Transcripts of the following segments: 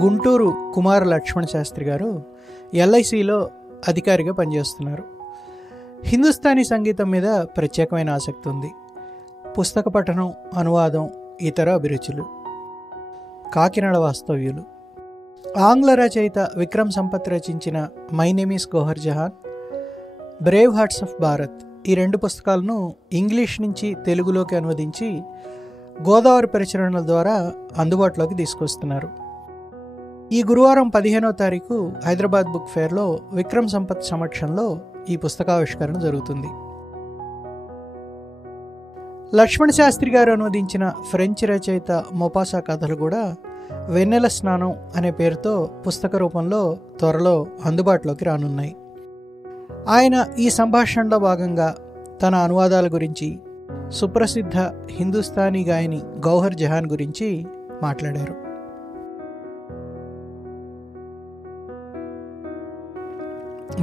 గుంటూరు కుమార లక్ష్మణ శాస్త్రి గారు ఎల్ఐసిలో అధికారిగా పనిచేస్తున్నారు. హిందుస్థానీ సంగీతం మీద ప్రత్యేకమైన ఆసక్తి ఉంది. పుస్తక పఠనం, అనువాదం, ఇతర అభిరుచులు. కాకినాడ వాస్తవ్యులు. ఆంగ్ల రచయిత విక్రమ్ సంపత్ రచించిన my name is Gauhar Jahan, Brave hearts of Bharat ఈ 2 పుస్తకాలను ఇంగ్లీష్ నుంచి తెలుగులోకి అనువదించి గోదావరి ప్రచురణల ద్వారా అందుబాటులోకి తీసుకొస్తున్నారు. ఈ గురువారం 15వ తారీఖు హైదరాబాద్ బుక్ ఫేర్లో విక్రమ్ సంపత్ సమక్షంలో ఈ పుస్తకావిష్కరణ జరుగుతుంది. లక్ష్మణ శాస్త్రి గారు అనువదించిన ఫ్రెంచ్ రచయిత మొపాసా కథలు కూడా వెన్నెల స్నానం అనే పేరుతో పుస్తక రూపంలో త్వరలో అందుబాటులోకి రానున్నాయి. ఆయన ఈ సంభాషణలో భాగంగా తన అనువాదాల గురించి, సుప్రసిద్ధ హిందుస్థానీ గాయని గౌహర్ జహాన్ గురించి మాట్లాడారు.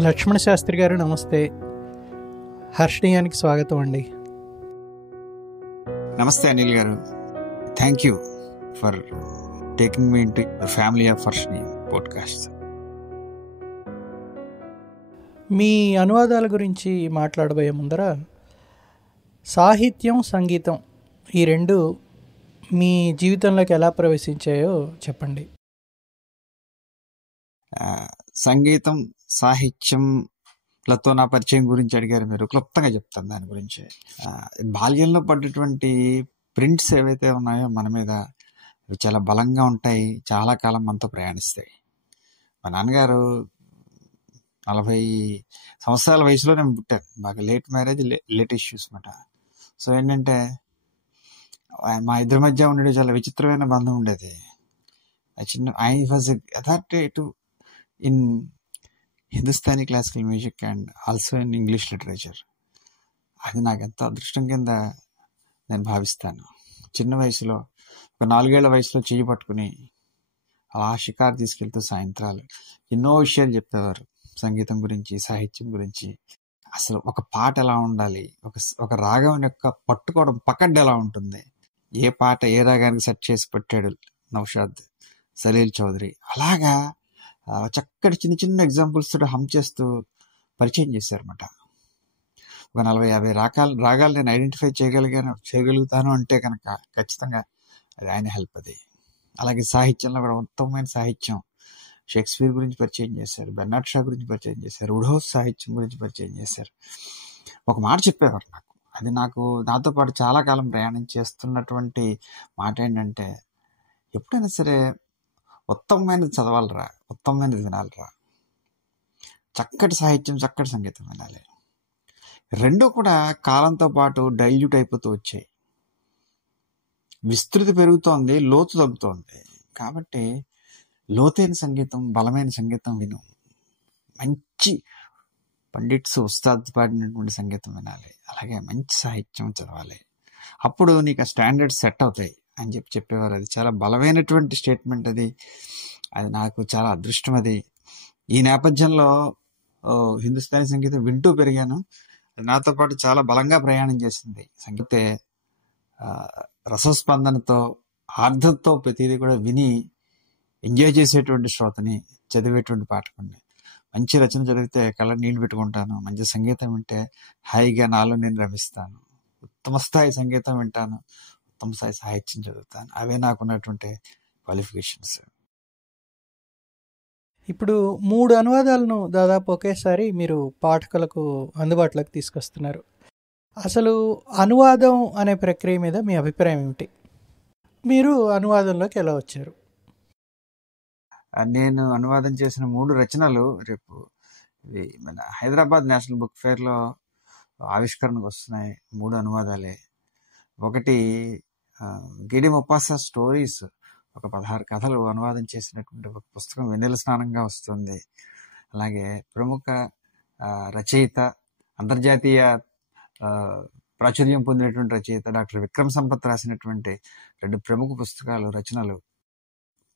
లక్ష్మణ శాస్త్రి గారు నమస్తే. హర్షణీయానికి స్వాగతం అండి. నమస్తే Anil garu. Thank you for taking me into family of Harshaneeya podcast. మీ అనువాదాల గురించి మాట్లాడబోయే ముందర సాహిత్యం, సంగీతం ఈ 2 మీ జీవితంలోకి ఎలా ప్రవేశించాయో చెప్పండి. సంగీతం, సాహిత్యంలతో నా పరిచయం గురించి అడిగారు మీరు. క్లుప్తంగా చెప్తాను దాని గురించి. బాల్యంలో పడ్డటువంటి ప్రింట్స్ ఏవైతే ఉన్నాయో మన మీద అవి చాలా బలంగా ఉంటాయి, చాలా కాలం మనతో ప్రయాణిస్తాయి. మా నాన్నగారు 40 సంవత్సరాల వయసులో నేను పుట్టాను. బాగా లేట్ మ్యారేజ్, లేట్ ఇష్యూస్ అన్నమాట. సో ఏంటంటే మా ఇద్దరి మధ్య ఉండే చాలా విచిత్రమైన బంధం ఉండేది. I was authority to in Hindustani classical music and also in English literature. అది నాకు ఎంతో అదృష్టం కింద నేను భావిస్తాను. చిన్న వయసులో, ఒక 4 ఏళ్ల వయసులో చెయ్యి పట్టుకుని అలా షికారు తీసుకెళ్తూ సాయంత్రాలు ఎన్నో విషయాలు చెప్పేవారు. సంగీతం గురించి, సాహిత్యం గురించి, అసలు ఒక పాట ఎలా ఉండాలి, ఒక రాగం యొక్క పట్టుకోవడం, పకడ్ ఎలా ఉంటుంది, ఏ పాట ఏ రాగానికి సెట్ చేసి పెట్టాడు నౌషాద్ సలీల్ చౌదరి, అలాగా చక్కటి చిన్న చిన్న ఎగ్జాంపుల్స్ తోటి హమ్ చేస్తూ పరిచయం చేశారన్నమాట. ఒక 40-50 రాగాలు నేను ఐడెంటిఫై చేయగలుగుతాను అంటే కనుక ఖచ్చితంగా అది ఆయన హెల్ప్. అది అలాగే సాహిత్యంలో కూడా ఉత్తమమైన సాహిత్యం. షేక్స్పియర్ గురించి పరిచయం చేశారు, బెర్నార్డ్ షా గురించి పరిచయం చేశారు, వుడ్హౌస్ సాహిత్యం గురించి పరిచయం చేశారు. ఒక మాట చెప్పేవారు నాకు, అది నాతో పాటు చాలా కాలం ప్రయాణం చేస్తున్నటువంటి మాట ఏంటంటే, ఎప్పుడైనా సరే ఉత్తమమైనది చదవాలరా, ఉత్తమమైనది వినాలిరా. చక్కటి సాహిత్యం, చక్కటి సంగీతం వినాలి. 2 కూడా కాలంతో పాటు డైల్యూట్ అయిపోతూ వచ్చాయి. విస్తృతి పెరుగుతోంది, లోతు తగ్గుతోంది. కాబట్టి లోతైన సంగీతం, బలమైన సంగీతం విను. మంచి పండిట్స్, ఉస్తాద్ పాడినటువంటి సంగీతం వినాలి. అలాగే మంచి సాహిత్యం చదవాలి. అప్పుడు నీకు ఆ స్టాండర్డ్స్ సెట్ అవుతాయి అని చెప్పేవారు. అది చాలా బలమైనటువంటి స్టేట్మెంట్. అది నాకు చాలా అదృష్టం. అది ఈ నేపథ్యంలో హిందుస్థానీ సంగీతం వింటూ పెరిగాను. అది నాతో పాటు చాలా బలంగా ప్రయాణం చేసింది. సంగీతే రసస్పందనతో, ఆర్ధంతో ప్రతిదీ కూడా విని ఎంజాయ్ చేసేటువంటి శ్రోతని, చదివేటువంటి పాఠకుని. మంచి రచన చదివితే కళ్ళ నీళ్ళు పెట్టుకుంటాను. మంచి సంగీతం వింటే హాయిగా నాలో నేను రమిస్తాను. ఉత్తమ స్థాయి సంగీతం వింటాను, ఉత్తమ స్థాయి సాహిత్యం చదువుతాను. అవే నాకున్నటువంటి క్వాలిఫికేషన్స్. ఇప్పుడు 3 అనువాదాలను దాదాపు ఒకేసారి మీరు పాఠకులకు అందుబాటులోకి తీసుకొస్తున్నారు. అసలు అనువాదం అనే ప్రక్రియ మీద మీ అభిప్రాయం ఏమిటి? మీరు అనువాదంలోకి ఎలా వచ్చారు? నేను అనువాదం చేసిన 3 రచనలు రేపు మన హైదరాబాద్ నేషనల్ బుక్ ఫేర్లో ఆవిష్కరణకు వస్తున్నాయి. 3 అనువాదాలే. ఒకటి గిడి మొపాసా స్టోరీస్, ఒక 16 కథలు అనువాదం చేసినటువంటి ఒక పుస్తకం వెన్నెల స్నానంగా వస్తుంది. అలాగే ప్రముఖ రచయిత, అంతర్జాతీయ ప్రాచుర్యం పొందినటువంటి రచయిత డాక్టర్ విక్రమ్ సంపత్ రాసినటువంటి 2 ప్రముఖ పుస్తకాలు, రచనలు,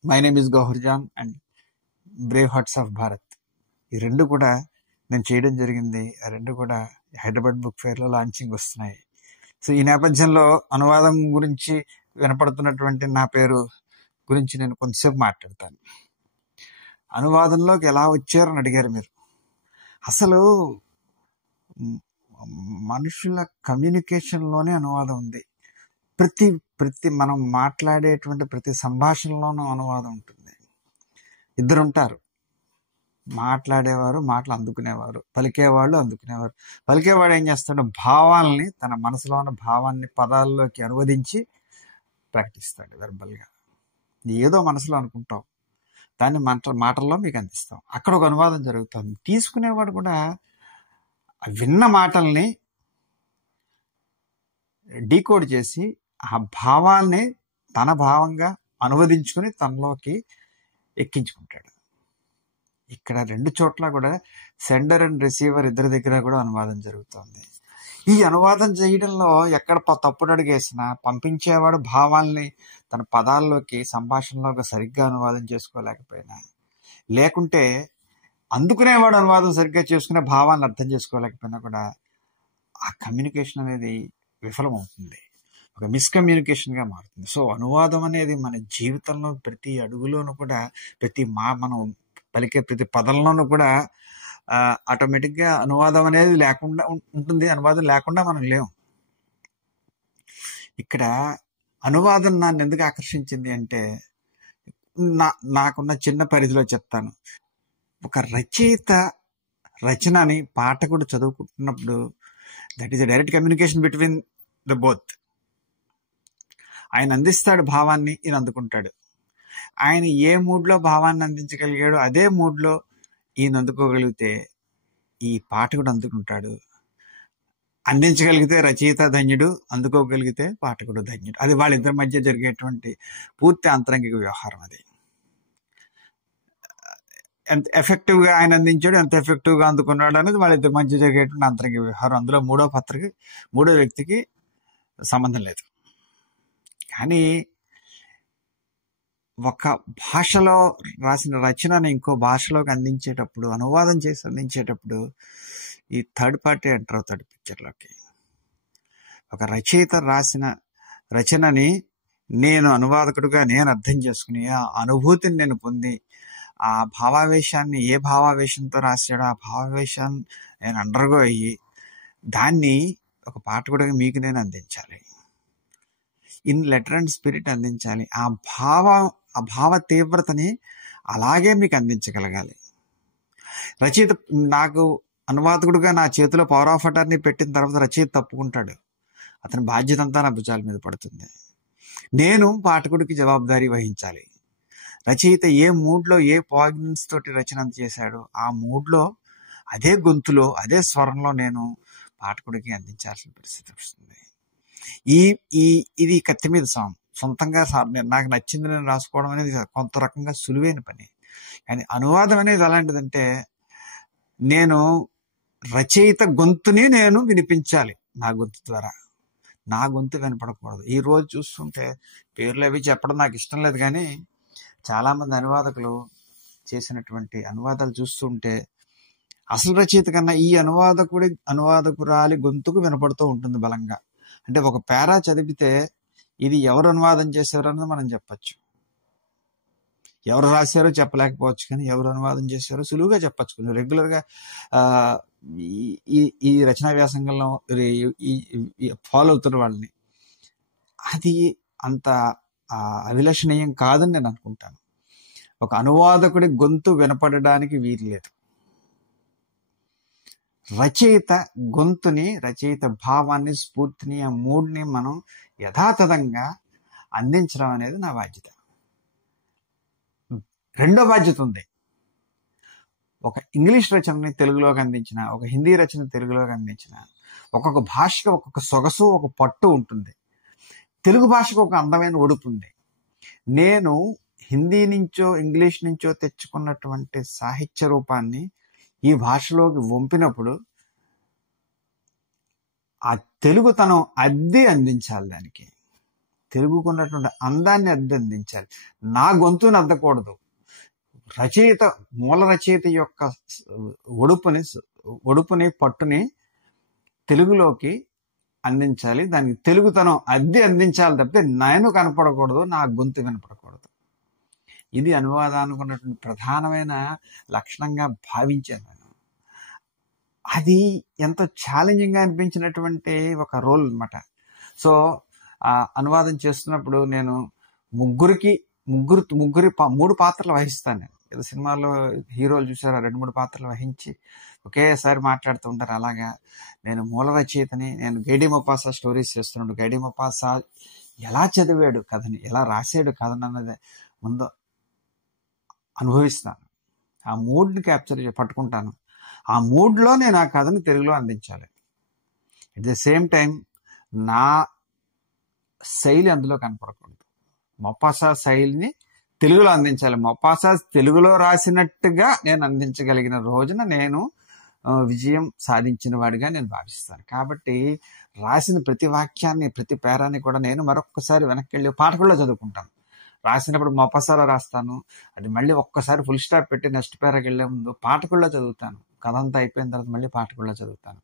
my name is Gauhar Jaan and brave hearts of Bharat. ఈ 2 కూడా నేను చేయడం జరిగింది. ఆ 2 కూడా హైదరాబాద్ బుక్ ఫేర్లో లాంచింగ్ వస్తున్నాయి. సో ఈ నేపథ్యంలో అనువాదం గురించి వినపడుతున్నటువంటి నా పేరు గురించి నేను కొంతసేపు మాట్లాడతాను. అనువాదంలోకి ఎలా వచ్చారని అడిగారు మీరు. అసలు మనుషుల కమ్యూనికేషన్లోనే అనువాదం ఉంది. ప్రతి ప్రతి మనం మాట్లాడేటువంటి ప్రతి సంభాషణలోనూ అనువాదం ఉంటుంది. ఇద్దరు ఉంటారు, మాట్లాడేవారు, మాటలు అందుకునేవారు, పలికేవాళ్ళు, అందుకునేవారు. పలికేవాడు ఏం చేస్తాడు, భావాల్ని, తన మనసులో ఉన్న భావాన్ని పదాల్లోకి అనువదించి ప్రకటిస్తాడు వెర్బల్గా. ఏదో మనసులో అనుకుంటాం, దాన్ని మాటల్లో మీకు అందిస్తాం. అక్కడ ఒక అనువాదం జరుగుతుంది. తీసుకునేవాడు కూడా విన్న మాటల్ని డీకోడ్ చేసి ఆ భావాల్ని తన భావంగా అనువదించుకుని తనలోకి ఎక్కించుకుంటాడు. ఇక్కడ రెండు చోట్ల కూడా సెండర్ అండ్ రిసీవర్ ఇద్దరి దగ్గర కూడా అనువాదం జరుగుతుంది. ఈ అనువాదం చేయడంలో ఎక్కడ తప్పుడు అడిగేసినా పంపించేవాడు భావాల్ని తన పదాల్లోకి, సంభాషణలోకి సరిగ్గా అనువాదం చేసుకోలేకపోయినా, లేకుంటే అందుకునేవాడు అనువాదం సరిగ్గా చేసుకునే భావాన్ని అర్థం చేసుకోలేకపోయినా కూడా ఆ కమ్యూనికేషన్ అనేది విఫలమవుతుంది, ఒక మిస్కమ్యూనికేషన్గా మారుతుంది. సో అనువాదం అనేది మన జీవితంలో ప్రతి అడుగులోనూ కూడా, మనం పలికే ప్రతి పదంలోనూ కూడా ఆటోమేటిక్గా అనువాదం అనేది లేకుండా ఉంటుంది. అనువాదం లేకుండా మనం లేము. ఇక్కడ అనువాదం నన్ను ఎందుకు ఆకర్షించింది అంటే, నాకున్న చిన్న పరిధిలో చెప్తాను. ఒక రచయిత రచనని పాఠకుడు చదువుకుంటున్నప్పుడు that is a direct communication between the both. ఆయన అందిస్తాడు భావాన్ని, ఈయన అందుకుంటాడు. ఆయన ఏ మూడ్లో భావాన్ని అందించగలిగాడో అదే మూడ్లో ఈయన అందుకోగలిగితే ఈ పాఠకుడు అందుకుంటాడు. అందించగలిగితే రచయిత ధన్యుడు, అందుకోగలిగితే పాఠకుడు ధన్యుడు. అది వాళ్ళిద్దరి మధ్య జరిగేటువంటి పూర్తి ఆంతరంగిక వ్యవహారం. అది ఎంత ఎఫెక్టివ్గా ఆయన అందించాడు, ఎంత ఎఫెక్టివ్గా అందుకున్నాడు అనేది వాళ్ళిద్దరి మధ్య జరిగేటువంటి ఆంతరంగిక వ్యవహారం. అందులో మూడో వ్యక్తికి సంబంధం లేదు. కానీ ఒక భాషలో రాసిన రచనని ఇంకో భాషలోకి అందించేటప్పుడు, అనువాదం చేసి అందించేటప్పుడు ఈ థర్డ్ పార్టీ ఎంటర్ అవుతాడు పిక్చర్లోకి. ఒక రచయిత రాసిన రచనని నేను అనువాదకుడుగా నేను అర్థం చేసుకుని, ఆ అనుభూతిని నేను పొంది, ఆ భావావేశాన్ని ఏ భావావేశంతో రాశాడో ఆ భావావేశాన్ని నేను అండర్గో అయ్యి దాన్ని ఒక పాఠకుడిగా మీకు నేను అందించాలి. ఇన్ లెటర్ అండ్ స్పిరిట్ అందించాలి. ఆ భావ తీవ్రతని అలాగే మీకు అందించగలగాలి. రచయిత, నాకు అనువాదకుడుగా నా చేతిలో పవర్ ఆఫ్ అటార్నీ పెట్టిన తర్వాత రచయిత తప్పుకుంటాడు, అతని బాధ్యత అంతా నా భుజాల మీద పడుతుంది. నేను పాఠకుడికి జవాబుదారీ వహించాలి. రచయిత ఏ మూడ్లో, ఏ పాయిగ్నెన్స్ తోటి రచన చేశాడో ఆ మూడ్లో, అదే గొంతులో, అదే స్వరంలో నేను పాఠకుడికి అందించాల్సిన పరిస్థితి వస్తుంది. ఇది కత్తి మీద సొంతంగా నాకు నచ్చింది నేను రాసుకోవడం అనేది కొంత రకంగా సులువైన పని. కానీ అనువాదం అనేది ఎలాంటిదంటే, నేను రచయిత గొంతుని నేను వినిపించాలి. నా గొంతు ద్వారా, నా గొంతు వినపడకూడదు. ఈ రోజు చూస్తుంటే, పేర్లు అవి చెప్పడం నాకు ఇష్టం లేదు, కానీ చాలామంది అనువాదకులు చేసినటువంటి అనువాదాలు చూస్తుంటే అసలు రచయిత కన్నా ఈ అనువాదకురాలి గొంతుకు వినపడుతూ ఉంటుంది బలంగా. అంటే ఒక పేరా చదివితే ఇది ఎవరు అనువాదం చేశారో అన్నది మనం చెప్పచ్చు. ఎవరు రాశారో చెప్పలేకపోవచ్చు, కానీ ఎవరు అనువాదం చేశారో సులువుగా చెప్పచ్చు. రెగ్యులర్గా ఈ రచనా వ్యాసంగంలో ఫాలో అవుతున్న వాళ్ళని, అది అంత అవిలషణీయం కాదని నేను అనుకుంటాను. ఒక అనువాదకుడి గొంతు వినపడడానికి వీలు లేదు. రచయిత గొంతుని, రచయిత భావాన్ని, స్ఫూర్తిని, ఆ మూడ్ని మనం యథాతథంగా అందించడం అనేది నా బాధ్యత. రెండో బాధ్యత ఉంది. ఒక ఇంగ్లీష్ రచనని తెలుగులోకి అందించిన, ఒక హిందీ రచన తెలుగులోకి అందించిన, ఒక్కొక్క భాషకు ఒక్కొక్క సొగసు, ఒక పట్టు ఉంటుంది. తెలుగు భాషకు ఒక అందమైన ఒడుపు ఉంది. నేను హిందీ నుంచో ఇంగ్లీష్ నుంచో తెచ్చుకున్నటువంటి సాహిత్య రూపాన్ని ఈ భాషలోకి వంపినప్పుడు ఆ తెలుగుతనం అద్దె అందించాలి. దానికి తెలుగుకున్నటువంటి అందాన్ని అద్దె అందించాలి. నా గొంతుని అద్దకూడదు. మూల రచయిత యొక్క ఒడుపుని పట్టుని తెలుగులోకి అందించాలి. దానికి తెలుగుతనం అద్దె అందించాలి తప్పితే నేను కనపడకూడదు, నా గొంతు వినపడకూడదు. ఇది అనువాదానికి ఉన్నటువంటి ప్రధానమైన లక్షణంగా భావించాను నేను. అది ఎంతో ఛాలెంజింగ్గా అనిపించినటువంటి ఒక రోల్ అనమాట. సో అనువాదం చేస్తున్నప్పుడు నేను మూడు పాత్రలు వహిస్తాను నేను. ఏదో సినిమాలో హీరోలు చూసారా 2-3 పాత్రలు వహించి ఒకేసారి మాట్లాడుతూ ఉంటారు. అలాగా నేను మూల రచయితని. నేను గైడీ మొపాసా స్టోరీస్ చేస్తున్నాడు. గైడీ మొపాసా ఎలా చదివాడు కథని, ఎలా రాశాడు కథని అన్నది ముందు అనుభవిస్తాను. ఆ మూడ్ని పట్టుకుంటాను. ఆ మూడ్లో నేను ఆ కథని తెలుగులో అందించాలి. అట్ ద సేమ్ టైం నా శైలి అందులో కనపడకూడదు. మొపాసా శైలిని తెలుగులో అందించాలి. మొపాసా తెలుగులో రాసినట్టుగా నేను అందించగలిగిన రోజున నేను విజయం సాధించిన వాడిగా నేను భావిస్తాను. కాబట్టి రాసిన ప్రతి వాక్యాన్ని, ప్రతి పేరాన్ని కూడా నేను మరొక్కసారి వెనక్కి వెళ్ళి పాఠకుల్లో చదువుకుంటాను. రాసినప్పుడు మొపాసాలో రాస్తాను, అది మళ్ళీ ఒక్కసారి ఫుల్ స్టాప్ పెట్టి నెక్స్ట్ పేరాకి వెళ్ళే ముందు పాఠకుల్లో చదువుతాను. కథ అంతా అయిపోయిన తర్వాత మళ్ళీ పాఠకుల్లో చదువుతాను.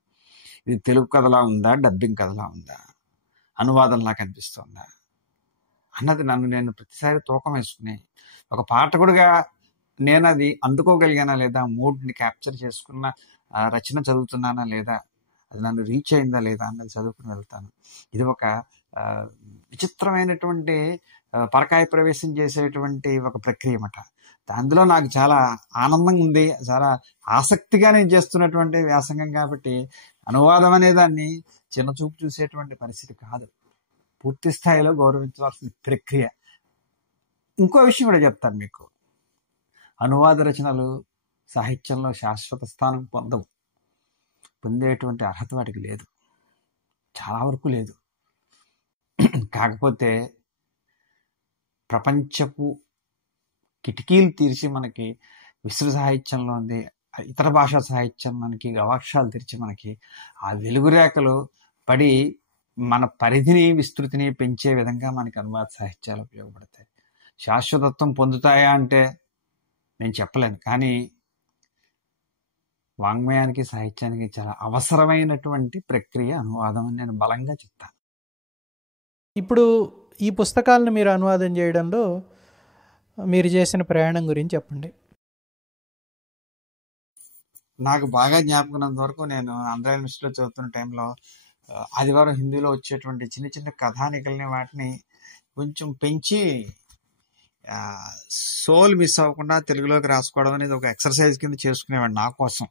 ఇది తెలుగు కథలా ఉందా, డబ్బింగ్ కథలా ఉందా, అనువాదంలా కనిపిస్తుందా అన్నది నన్ను నేను ప్రతిసారి తూకం వేసుకుని ఒక పాఠకుడిగా నేను అది అందుకోగలిగానా లేదా, మూడ్ని క్యాప్చర్ చేసుకున్న రచన చదువుతున్నానా లేదా, అది నన్ను రీచ్ అయిందా లేదా అన్నది చదువుకుని వెళ్తాను. ఇది ఒక విచిత్రమైనటువంటి పరకాయ ప్రవేశం చేసేటువంటి ఒక ప్రక్రియ అన్నమాట. అందులో నాకు చాలా ఆనందంగా ఉంది, చాలా ఆసక్తిగా నేను చేస్తున్నటువంటి వ్యాసంగం. కాబట్టి అనువాదం అనే దాన్ని చిన్నచూపు చూసేటువంటి పరిస్థితి కాదు, పూర్తి స్థాయిలో గౌరవించవలసిన ప్రక్రియ. ఇంకో విషయం కూడా చెప్తాను మీకు. అనువాద రచనలు సాహిత్యంలో శాశ్వత స్థానం పొందేటువంటి అర్హత వాటికి లేదు, చాలా వరకు లేదు. కాకపోతే ప్రపంచపు కిటికీలు తీర్చి మనకి విశ్వ సాహిత్యంలో ఉంది, ఇతర భాషా సాహిత్యం మనకి గవాక్షాలు తెరిచి మనకి ఆ వెలుగురేఖలు పడి మన పరిధిని, విస్తృతిని పెంచే విధంగా మనకి అనువాద సాహిత్యాలు ఉపయోగపడతాయి. శాశ్వతత్వం పొందుతాయా అంటే నేను చెప్పలేను, కానీ వాంగ్మయానికి, సాహిత్యానికి చాలా అవసరమైనటువంటి ప్రక్రియ అనువాదం అని నేను బలంగా చెప్తాను. ఇప్పుడు ఈ పుస్తకాలను మీరు అనువాదం చేయడంలో మీరు చేసిన ప్రయాణం గురించి చెప్పండి. నాకు బాగా జ్ఞాపకం వరకు నేను ఆంధ్ర యూనివర్సిటీలో చదువుతున్న టైంలో ఆదివారం హిందీలో వచ్చేటువంటి చిన్న చిన్న కథానికల్ని వాటిని కొంచెం పెంచి సోల్ మిస్ అవ్వకుండా తెలుగులోకి రాసుకోవడం అనేది ఒక ఎక్సర్సైజ్ కింద చేసుకునేవాడు నా కోసం.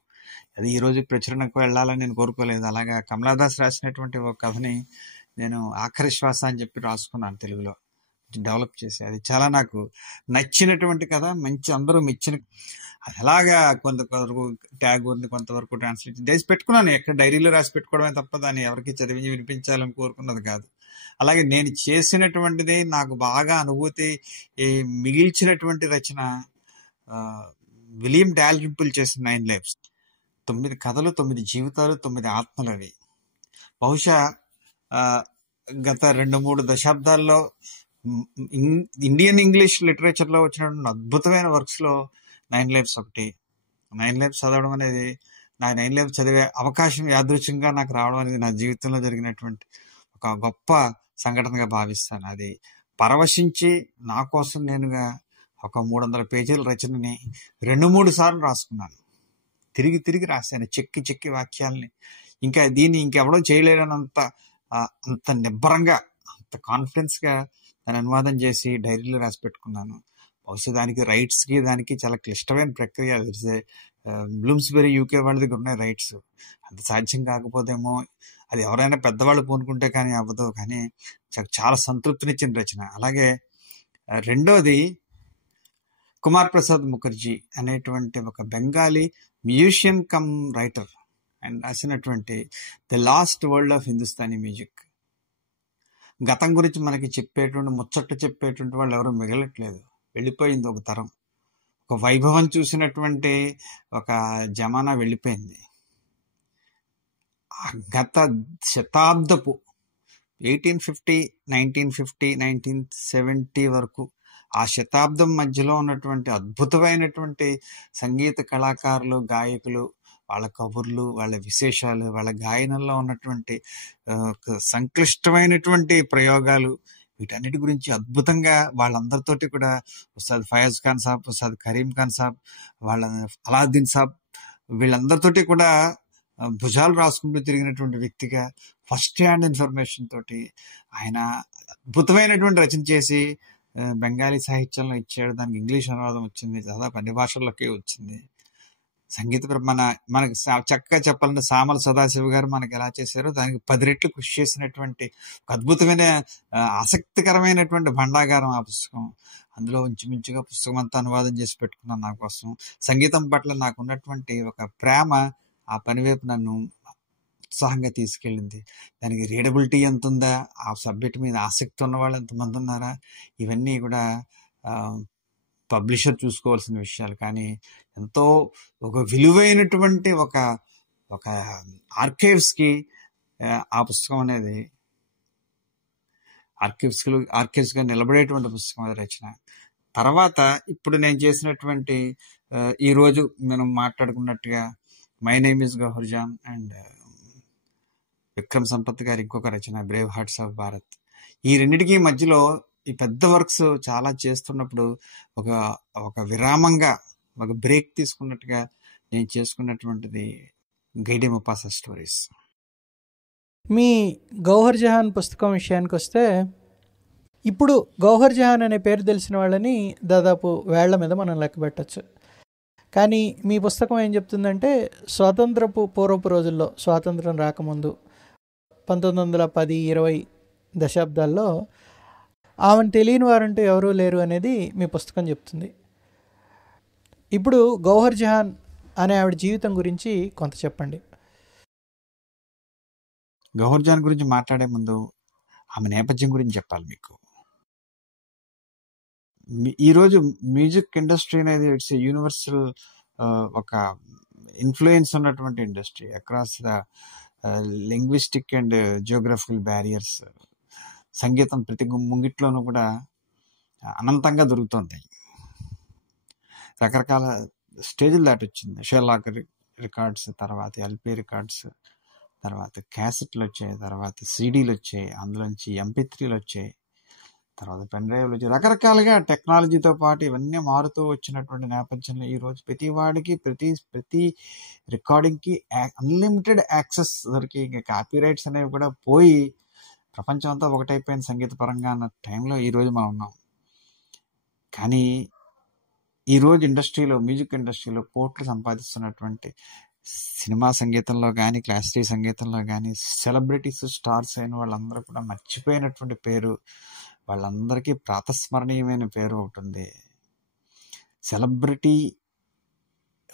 అది ఈరోజు ప్రచురణకు వెళ్ళాలని నేను కోరుకోలేదు. అలాగా కమలాదాస్ రాసినటువంటి ఒక కథని నేను ఆఖరి శ్వాస అని చెప్పి రాసుకున్నాను, తెలుగులో డెవలప్ చేసి. అది చాలా నాకు నచ్చినటువంటి కథ, మంచి అందరూ మెచ్చిన. అది అలాగా కొంతవరకు ట్యాగ్ ఉంది, కొంతవరకు ట్రాన్స్లేట్ చేసి పెట్టుకున్నాను. ఎక్కడ డైరీలో రాసి పెట్టుకోవడమే తప్ప దాన్ని ఎవరికి చదివి వినిపించాలని కోరుకున్నది కాదు. అలాగే నేను చేసినటువంటిది నాకు బాగా అనుభూతి మిగిల్చినటువంటి రచన విలియం డాల్రింపుల్ చేసిన 9 లైఫ్స్. 9 కథలు, 9 జీవితాలు, 9 ఆత్మలు. అవి బహుశా గత 2-3 దశాబ్దాల్లో ఇండియన్ ఇంగ్లీష్ లిటరేచర్లో వచ్చినటువంటి అద్భుతమైన వర్క్స్లో 9 లైఫ్స్ ఒకటి. 9 లైఫ్స్ చదవడం అనేది, నా 9 లైఫ్స్ చదివే అవకాశం యాదృచ్ఛికంగా నాకు రావడం అనేది నా జీవితంలో జరిగినటువంటి ఒక గొప్ప సంఘటనగా భావిస్తాను. అది పరవశించి నా కోసం నేనుగా ఒక 300 పేజీల రచనని 2-3 సార్లు రాసుకున్నాను. తిరిగి తిరిగి రాశాను, చెక్కి వాక్యాలని. ఇంకా దీన్ని ఇంకెవడో చేయలేనంత అంత నిబ్బరంగా, అంత కాన్ఫిడెన్స్గా దాన్ని అనువాదం చేసి డైరీలో రాసి పెట్టుకున్నాను. బహుశా దానికి రైట్స్కి దానికి చాలా క్లిష్టమైన ప్రక్రియ. బ్లూమ్స్బెరీ యూకే వాళ్ళ దగ్గర ఉన్నాయి రైట్స్. అంత సాధ్యం కాకపోతేమో, అది ఎవరైనా పెద్దవాళ్ళు పూనుకుంటే కానీ అవ్వదు. కానీ చాలా సంతృప్తినిచ్చిన రచన. అలాగే రెండోది కుమార్ ప్రసాద్ ముఖర్జీ అనేటువంటి ఒక Bengali musician cum writer and రాసినటువంటి the lost world of Hindustani music. గతం గురించి మనకి ముచ్చట్లు చెప్పేటువంటి వాళ్ళు ఎవరు మిగలట్లేదు, వెళ్ళిపోయింది ఒక తరం. ఒక వైభవం చూసినటువంటి ఒక జమానా వెళ్ళిపోయింది. గత శతాబ్దపు 1850, 1950, 1970 వరకు ఆ శతాబ్దం మధ్యలో ఉన్నటువంటి అద్భుతమైనటువంటి సంగీత కళాకారులు, గాయకులు, వాళ్ళ కబుర్లు, వాళ్ళ విశేషాలు, వాళ్ళ గాయనంలో ఉన్నటువంటి సంక్లిష్టమైనటువంటి ప్రయోగాలు వీటన్నిటి గురించి అద్భుతంగా వాళ్ళందరితోటి కూడా ఉస్తాద్ ఫయాజ్ ఖాన్ సాబ్, ఉస్తాద్ కరీం ఖాన్ సాబ్, వాళ్ళ అలాద్దీన్ సాబ్, వీళ్ళందరితోటి కూడా భుజాలు రాసుకుంటూ తిరిగినటువంటి వ్యక్తిగా ఫస్ట్ హ్యాండ్ ఇన్ఫర్మేషన్ తోటి ఆయన అద్భుతమైనటువంటి రచన చేసి బెంగాలీ సాహిత్యంలో ఇచ్చాడు. దానికి ఇంగ్లీష్ అనువాదం వచ్చింది, దాదాపు అన్ని భాషల్లోకి వచ్చింది. సంగీత మనకి చక్కగా చెప్పాలంటే సామల సదాశివ గారు మనకి ఎలా చేశారో దానికి 10 రెట్లు కృషి చేసినటువంటి ఒక అద్భుతమైన ఆసక్తికరమైనటువంటి భండాగారం ఆ పుస్తకం. అందులో ఇంచుమించుగా పుస్తకం అంతా అనువాదం చేసి పెట్టుకున్నాను నా కోసం. సంగీతం పట్ల నాకు ఉన్నటువంటి ఒక ప్రేమ ఆ పనివైపు నన్ను ఉత్సాహంగా తీసుకెళ్ళింది. దానికి రీడబిలిటీ ఎంత ఉందా, ఆ సబ్జెక్ట్ మీద ఆసక్తి ఉన్న వాళ్ళు ఎంతమంది ఉన్నారా, ఇవన్నీ కూడా పబ్లిషర్ చూసుకోవాల్సిన విషయాలు. కానీ ఎంతో ఒక విలువైనటువంటి ఒక ఒక ఆర్కైవ్స్కి ఆ పుస్తకం అనేది ఆర్కైవ్స్గా నిలబడేటువంటి పుస్తకం అది రచన. తర్వాత ఇప్పుడు నేను చేసినటువంటి ఈరోజు మనం మాట్లాడుకున్నట్టుగా my name is Gauhar Jaan and Vikram Sampath garu ఇంకొక రచన బ్రేవ్ హార్ట్స్ ఆఫ్ భారత్. ఈ రెండింటికి మధ్యలో ఈ పెద్ద వర్క్స్ చాలా చేస్తున్నప్పుడు ఒక విరామంగా ఒక బ్రేక్ తీసుకున్నట్టుగా నేను చేసుకున్నటువంటిది గైడే మొపాసా స్టోరీస్. మీ గౌహర్ జహాన్ పుస్తకం విషయానికి వస్తే, ఇప్పుడు గౌహర్ జహాన్ అనే పేరు తెలిసిన వాళ్ళని దాదాపు వేళ్ల మీద మనం లెక్క పెట్టచ్చు. కానీ మీ పుస్తకం ఏం చెప్తుందంటే, స్వాతంత్రపు పూర్వపు రోజుల్లో, స్వాతంత్రం రాకముందు 1910, 20 దశాబ్దాల్లో ఆమెను తెలియని వారంటూ ఎవరూ లేరు అనేది మీ పుస్తకం చెప్తుంది. ఇప్పుడు గౌహర్ జహాన్ అనే ఆవిడ జీవితం గురించి కొంత చెప్పండి. గౌహర్ జాన్ గురించి మాట్లాడే ముందు ఆమె నేపథ్యం గురించి చెప్పాలి మీకు. ఈరోజు మ్యూజిక్ ఇండస్ట్రీ అనేది ఇట్స్ యూనివర్సల్, ఒక ఇన్ఫ్లుయెన్స్ ఉన్నటువంటి industry across the linguistic and geographical barriers. సంగీతం ప్రతి ముంగిట్లోనూ కూడా అనంతంగా దొరుకుతుంది. రకరకాల స్టేజ్లు దాటి వచ్చింది. షెర్లాక్ రికార్డ్స్, తర్వాత ఎల్పి రికార్డ్స్, తర్వాత క్యాసెట్లు వచ్చాయి, తర్వాత సీడీలు వచ్చాయి, అందులోంచి MP3లు వచ్చాయి, తర్వాత పెన్ డ్రైవ్లు వచ్చాయి. రకరకాలుగా టెక్నాలజీతో పాటు ఇవన్నీ మారుతూ వచ్చినటువంటి నేపథ్యంలో ఈరోజు ప్రతి వాడికి ప్రతి రికార్డింగ్కి అన్లిమిటెడ్ యాక్సెస్ దొరికి, ఇంకా కాపీ రైట్స్ అనేవి కూడా పోయి ప్రపంచం అంతా ఒకటైపోయిన సంగీత పరంగా అన్న టైంలో ఈరోజు మనం ఉన్నాం. కానీ ఈరోజు మ్యూజిక్ ఇండస్ట్రీలో కోట్లు సంపాదిస్తున్నటువంటి సినిమా సంగీతంలో కానీ, క్లాసికల్ సంగీతంలో కానీ సెలబ్రిటీస్, స్టార్స్ అయిన వాళ్ళందరూ కూడా మర్చిపోయినటువంటి పేరు, వాళ్ళందరికీ ప్రాతస్మరణీయమైన పేరు ఒకటి ఉంది. సెలబ్రిటీ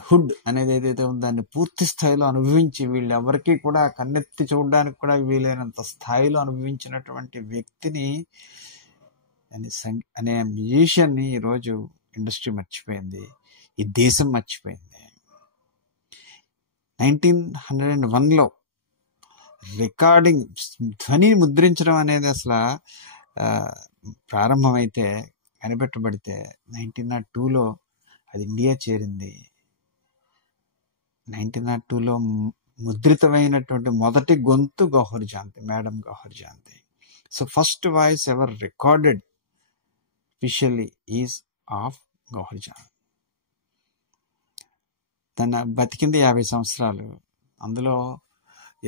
హుడ్ అనేది ఏదైతే ఉందో దాన్ని పూర్తి స్థాయిలో అనుభవించి, వీళ్ళెవరికి కూడా కన్నెత్తి చూడడానికి కూడా వీలైనంత స్థాయిలో అనుభవించినటువంటి వ్యక్తిని అనే మ్యూజిషియన్ని ఈరోజు ఇండస్ట్రీ మర్చిపోయింది, ఈ దేశం మర్చిపోయింది. 1901లో రికార్డింగ్, ధ్వని ముద్రించడం అనేది అసలు ప్రారంభమైతే, కనిపెట్టబడితే 1902లో అది ఇండియా చేరింది. 1902లో ముద్రితమైనటువంటి మొదటి గొంతు గౌహర్ జాన్ది, మేడం గౌహర్ జాన్ది. So first voice ever recorded officially is of Gauhar Jaan. తన బతికింది 50 సంవత్సరాలు. అందులో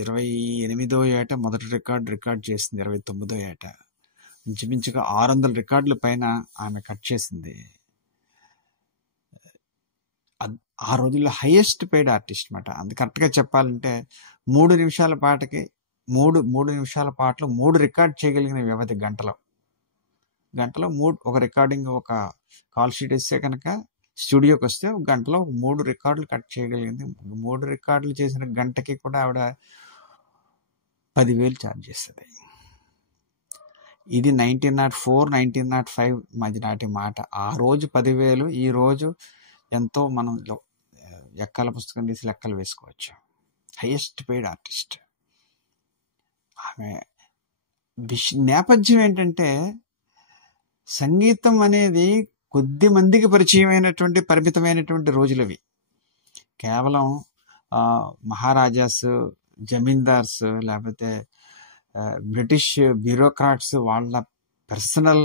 28వ ఏట మొదటి రికార్డ్ చేసింది. 29వ ఏట ఇంచుమించుగా 600 రికార్డుల పైన ఆమె కట్ చేసింది. ఆ రోజుల్లో హైయెస్ట్ పెయిడ్ ఆర్టిస్ట్ అనమాట. అది కరెక్ట్గా చెప్పాలంటే 3 నిమిషాల పాటకి 3 నిమిషాల పాటలు 3 రికార్డ్ చేయగలిగిన వ్యవధి గంటలో 3 ఒక రికార్డింగ్, ఒక కాల్ షీట్ ఇస్తే కనుక స్టూడియోకి వస్తే ఒక గంటలో 3 రికార్డులు కట్ చేయగలిగింది. 3 రికార్డులు చేసిన గంటకి కూడా ఆవిడ 10,000 ఛార్జ్ చేస్తుంది. ఇది 1904, 1905 మధ్య నాటి మాట. ఆ రోజు 10,000, ఈ రోజు ఎంతో మనం ఎక్కల పుస్తకం తీసి లెక్కలు వేసుకోవచ్చు. హైయెస్ట్ పెయిడ్ ఆర్టిస్ట్ ఆమె. నేపథ్యం ఏంటంటే, సంగీతం అనేది కొద్ది మందికి పరిచయమైనటువంటి పరిమితమైనటువంటి రోజులవి. కేవలం మహారాజాస్, జమీందార్స్, లేకపోతే బ్రిటిష్ బ్యూరోక్రాట్స్ వాళ్ళ పర్సనల్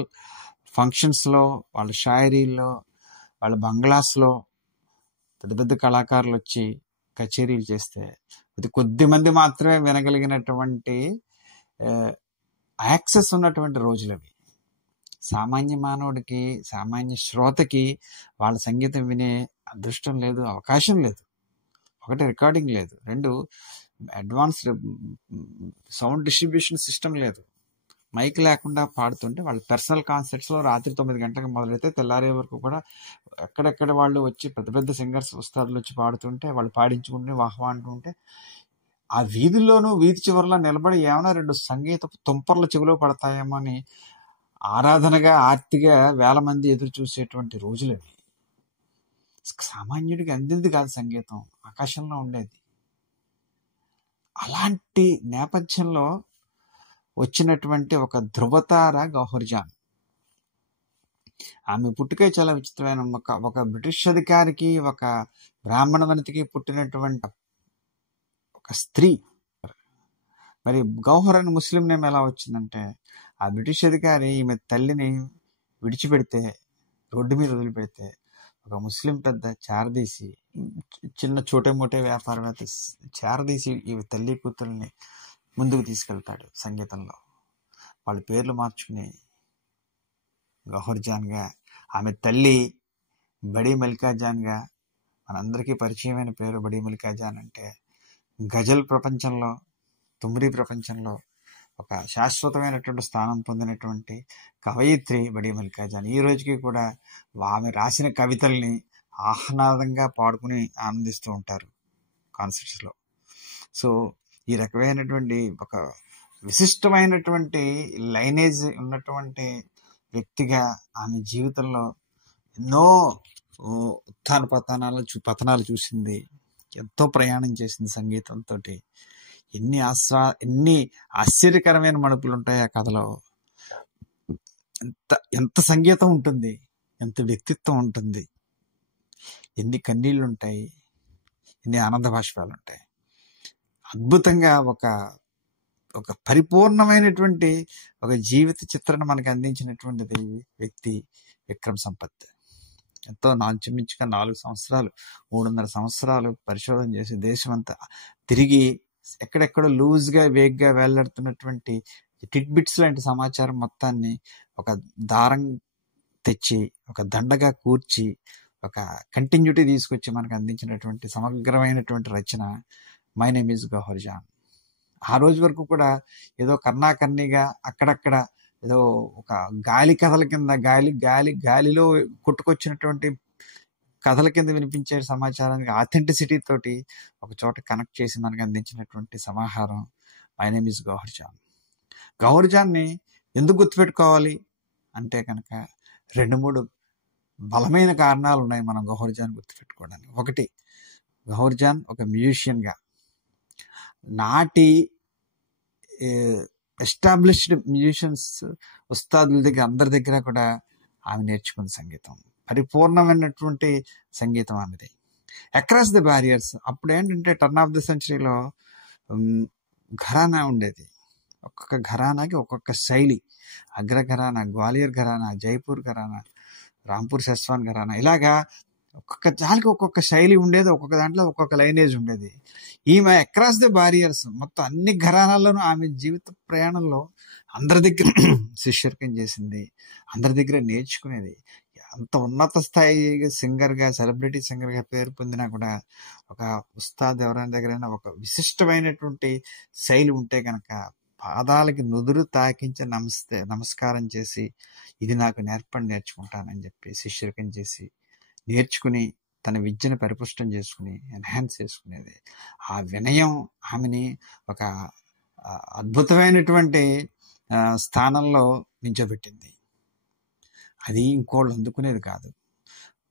ఫంక్షన్స్లో, వాళ్ళ షాయరీల్లో, వాళ్ళ బంగ్లాస్లో పెద్ద పెద్ద కళాకారులు వచ్చి కచేరీలు చేస్తే అది కొద్ది మంది మాత్రమే వినగలిగినటువంటి యాక్సెస్ ఉన్నటువంటి రోజులు అవి. సామాన్య మానవుడికి, సామాన్య శ్రోతకి వాళ్ళ సంగీతం వినే అదృష్టం లేదు, అవకాశం లేదు. ఒకటి రికార్డింగ్ లేదు, రెండు అడ్వాన్స్డ్ సౌండ్ డిస్ట్రిబ్యూషన్ సిస్టమ్ లేదు. మైక్ లేకుండా పాడుతుంటే వాళ్ళు పర్సనల్ కాన్సర్ట్స్లో రాత్రి 9 గంటలకు మొదలైతే తెల్లారే వరకు కూడా ఎక్కడెక్కడ వాళ్ళు వచ్చి పెద్ద పెద్ద సింగర్స్ ఉస్తాదులు వచ్చి పాడుతుంటే వాళ్ళు పాడించుకుంటే వాహ్వా అంటుంటే ఆ వీధుల్లోనూ వీధి చివరిలో నిలబడి ఏమైనా 2 సంగీత తుంపర్లు చెవిలో పడతాయేమో అని ఆరాధనగా ఆర్తిగా వేల మంది ఎదురు చూసేటువంటి రోజులు అవి. సామాన్యుడికి అందింది కాదు సంగీతం, ఆకాశంలో ఉండేది. అలాంటి నేపథ్యంలో వచ్చినటువంటి ఒక ధృవతార గౌహర్ జాన్. ఆమె పుట్టుకే చాలా విచిత్రమైన, ఒక బ్రిటిష్ అధికారికి, ఒక బ్రాహ్మణ వనితకి పుట్టినటువంటి ఒక స్త్రీ. మరి గౌహర్ అని ముస్లిం నేమ్ ఎలా వచ్చిందంటే, ఆ బ్రిటిష్ అధికారి ఈమె తల్లిని విడిచిపెడితే, రోడ్డు మీద వదిలిపెడితే, ఒక ముస్లిం పెద్ద చారదీసి, చిన్న చోటే మోటే వ్యాపారం అయితే చారదీసి ఈ తల్లి కూతుర్ని ముందుకు తీసుకెళ్తాడు సంగీతంలో. వాళ్ళ పేర్లు మార్చుకుని గౌహర్ జాన్గా, ఆమె తల్లి బడీ మల్లికా జాన్గా. మనందరికీ పరిచయమైన పేరు బడీ మల్లికా జాన్. అంటే గజల్ ప్రపంచంలో, తుమ్రీ ప్రపంచంలో ఒక శాశ్వతమైనటువంటి స్థానం పొందినటువంటి కవయిత్రి బడీ మల్లికా జాన్. ఈ రోజుకి కూడా ఆమె రాసిన కవితల్ని ఆహ్లాదంగా పాడుకుని ఆనందిస్తూ ఉంటారు కాన్సర్ట్స్లో. సో ఈ రకమైనటువంటి ఒక విశిష్టమైనటువంటి లైనేజ్ ఉన్నటువంటి వ్యక్తిగా ఆమె జీవితంలో ఎన్నో ఉత్థాన పతనాలు చూసింది. ఎంతో ప్రయాణం చేసింది సంగీతంతో. ఎన్ని ఆశ్చర్యకరమైన మలుపులు ఉంటాయి ఆ కథలో. ఎంత సంగీతం ఉంటుంది, ఎంత వ్యక్తిత్వం ఉంటుంది, ఎన్ని కన్నీళ్ళు ఉంటాయి, ఎన్ని ఆనంద బాష్పాలు ఉంటాయి. అద్భుతంగా ఒక పరిపూర్ణమైనటువంటి ఒక జీవిత చిత్రణ మనకు అందించినటువంటిది వ్యక్తి విక్రమ్ సంపత్. ఎంతో నాంచుమించుగా 4 సంవత్సరాలు 300 సంవత్సరాలు పరిశోధన చేసి దేశమంతా తిరిగి ఎక్కడెక్కడో లూజ్గా వేగ్గా వేలాడుతున్నటువంటి టిట్ బిట్స్ లాంటి సమాచారం మొత్తాన్ని ఒక దారం తెచ్చి, ఒక దండగా కూర్చి, ఒక కంటిన్యూటీ తీసుకొచ్చి మనకు అందించినటువంటి సమగ్రమైనటువంటి రచన my name is Gauhar Jaan. ఆ రోజు వరకు కూడా ఏదో కర్ణాకర్ణిగా అక్కడక్కడ ఏదో ఒక గాలి కథల కింద, గాలిలో కొట్టుకొచ్చినటువంటి కథల కింద వినిపించే సమాచారానికి ఆథెంటిసిటీ తోటి ఒక చోట కనెక్ట్ చేసి మనకు అందించినటువంటి సమాహారం my name is Gauhar Jaan. Gauhar జాన్ని ఎందుకు గుర్తుపెట్టుకోవాలి అంటే కనుక 2-3 బలమైన కారణాలు ఉన్నాయి మనం గౌహర్ జాన్ గుర్తుపెట్టుకోవడానికి. ఒకటి, గౌహర్ జాన్ ఒక మ్యూజిషియన్గా, నాటి ఎస్టాబ్లిష్డ్ మ్యూజిషియన్స్ ఉస్తాదుల దగ్గర అందరి దగ్గర కూడా ఆమె నేర్చుకున్న సంగీతం, పరిపూర్ణమైనటువంటి సంగీతం ఆమెది. Across the barriers. అప్పుడు ఏంటంటే టర్న్ ఆఫ్ ది సెంచరీలో ఘరానా ఉండేది. ఒక్కొక్క ఘరానాకి ఒక్కొక్క శైలి. అగ్ర ఘరానా, గ్వాలియర్ ఘరానా, జైపూర్ ఘరానా, రాంపూర్ సెస్వాన్ ఘరానా, ఇలాగా ఒక్కొక్క దానికి ఒక్కొక్క శైలి ఉండేది. ఒక్కొక్క దాంట్లో ఒక్కొక్క లైనేజ్ ఉండేది. ఈమె అక్రాస్ ది బ్యారియర్స్ మొత్తం అన్ని ఘరానాల్లోనూ ఆమె జీవిత ప్రయాణంలో అందరి దగ్గర శిష్యర్కం చేసింది, అందరి దగ్గర నేర్చుకునేది. అంత ఉన్నత స్థాయి సింగర్గా, సెలబ్రిటీ సింగర్గా పేరు పొందినా కూడా ఒక ఉస్తాద్ ఎవరైనా దగ్గరైనా ఒక విశిష్టమైనటువంటి శైలి ఉంటే కనుక పాదాలకి నుదురు తాకించి నమస్కారం చేసి ఇది నాకు నేర్చుకుంటానని చెప్పి శిష్యర్కం చేసి నేర్చుకుని తన విద్యను పరిపుష్టం చేసుకుని ఎన్హాన్స్ చేసుకునేది. ఆ వినయం ఆమెని ఒక అద్భుతమైనటువంటి స్థానంలో నించోబెట్టింది. అది ఇంకోళ్ళు అందుకునేది కాదు.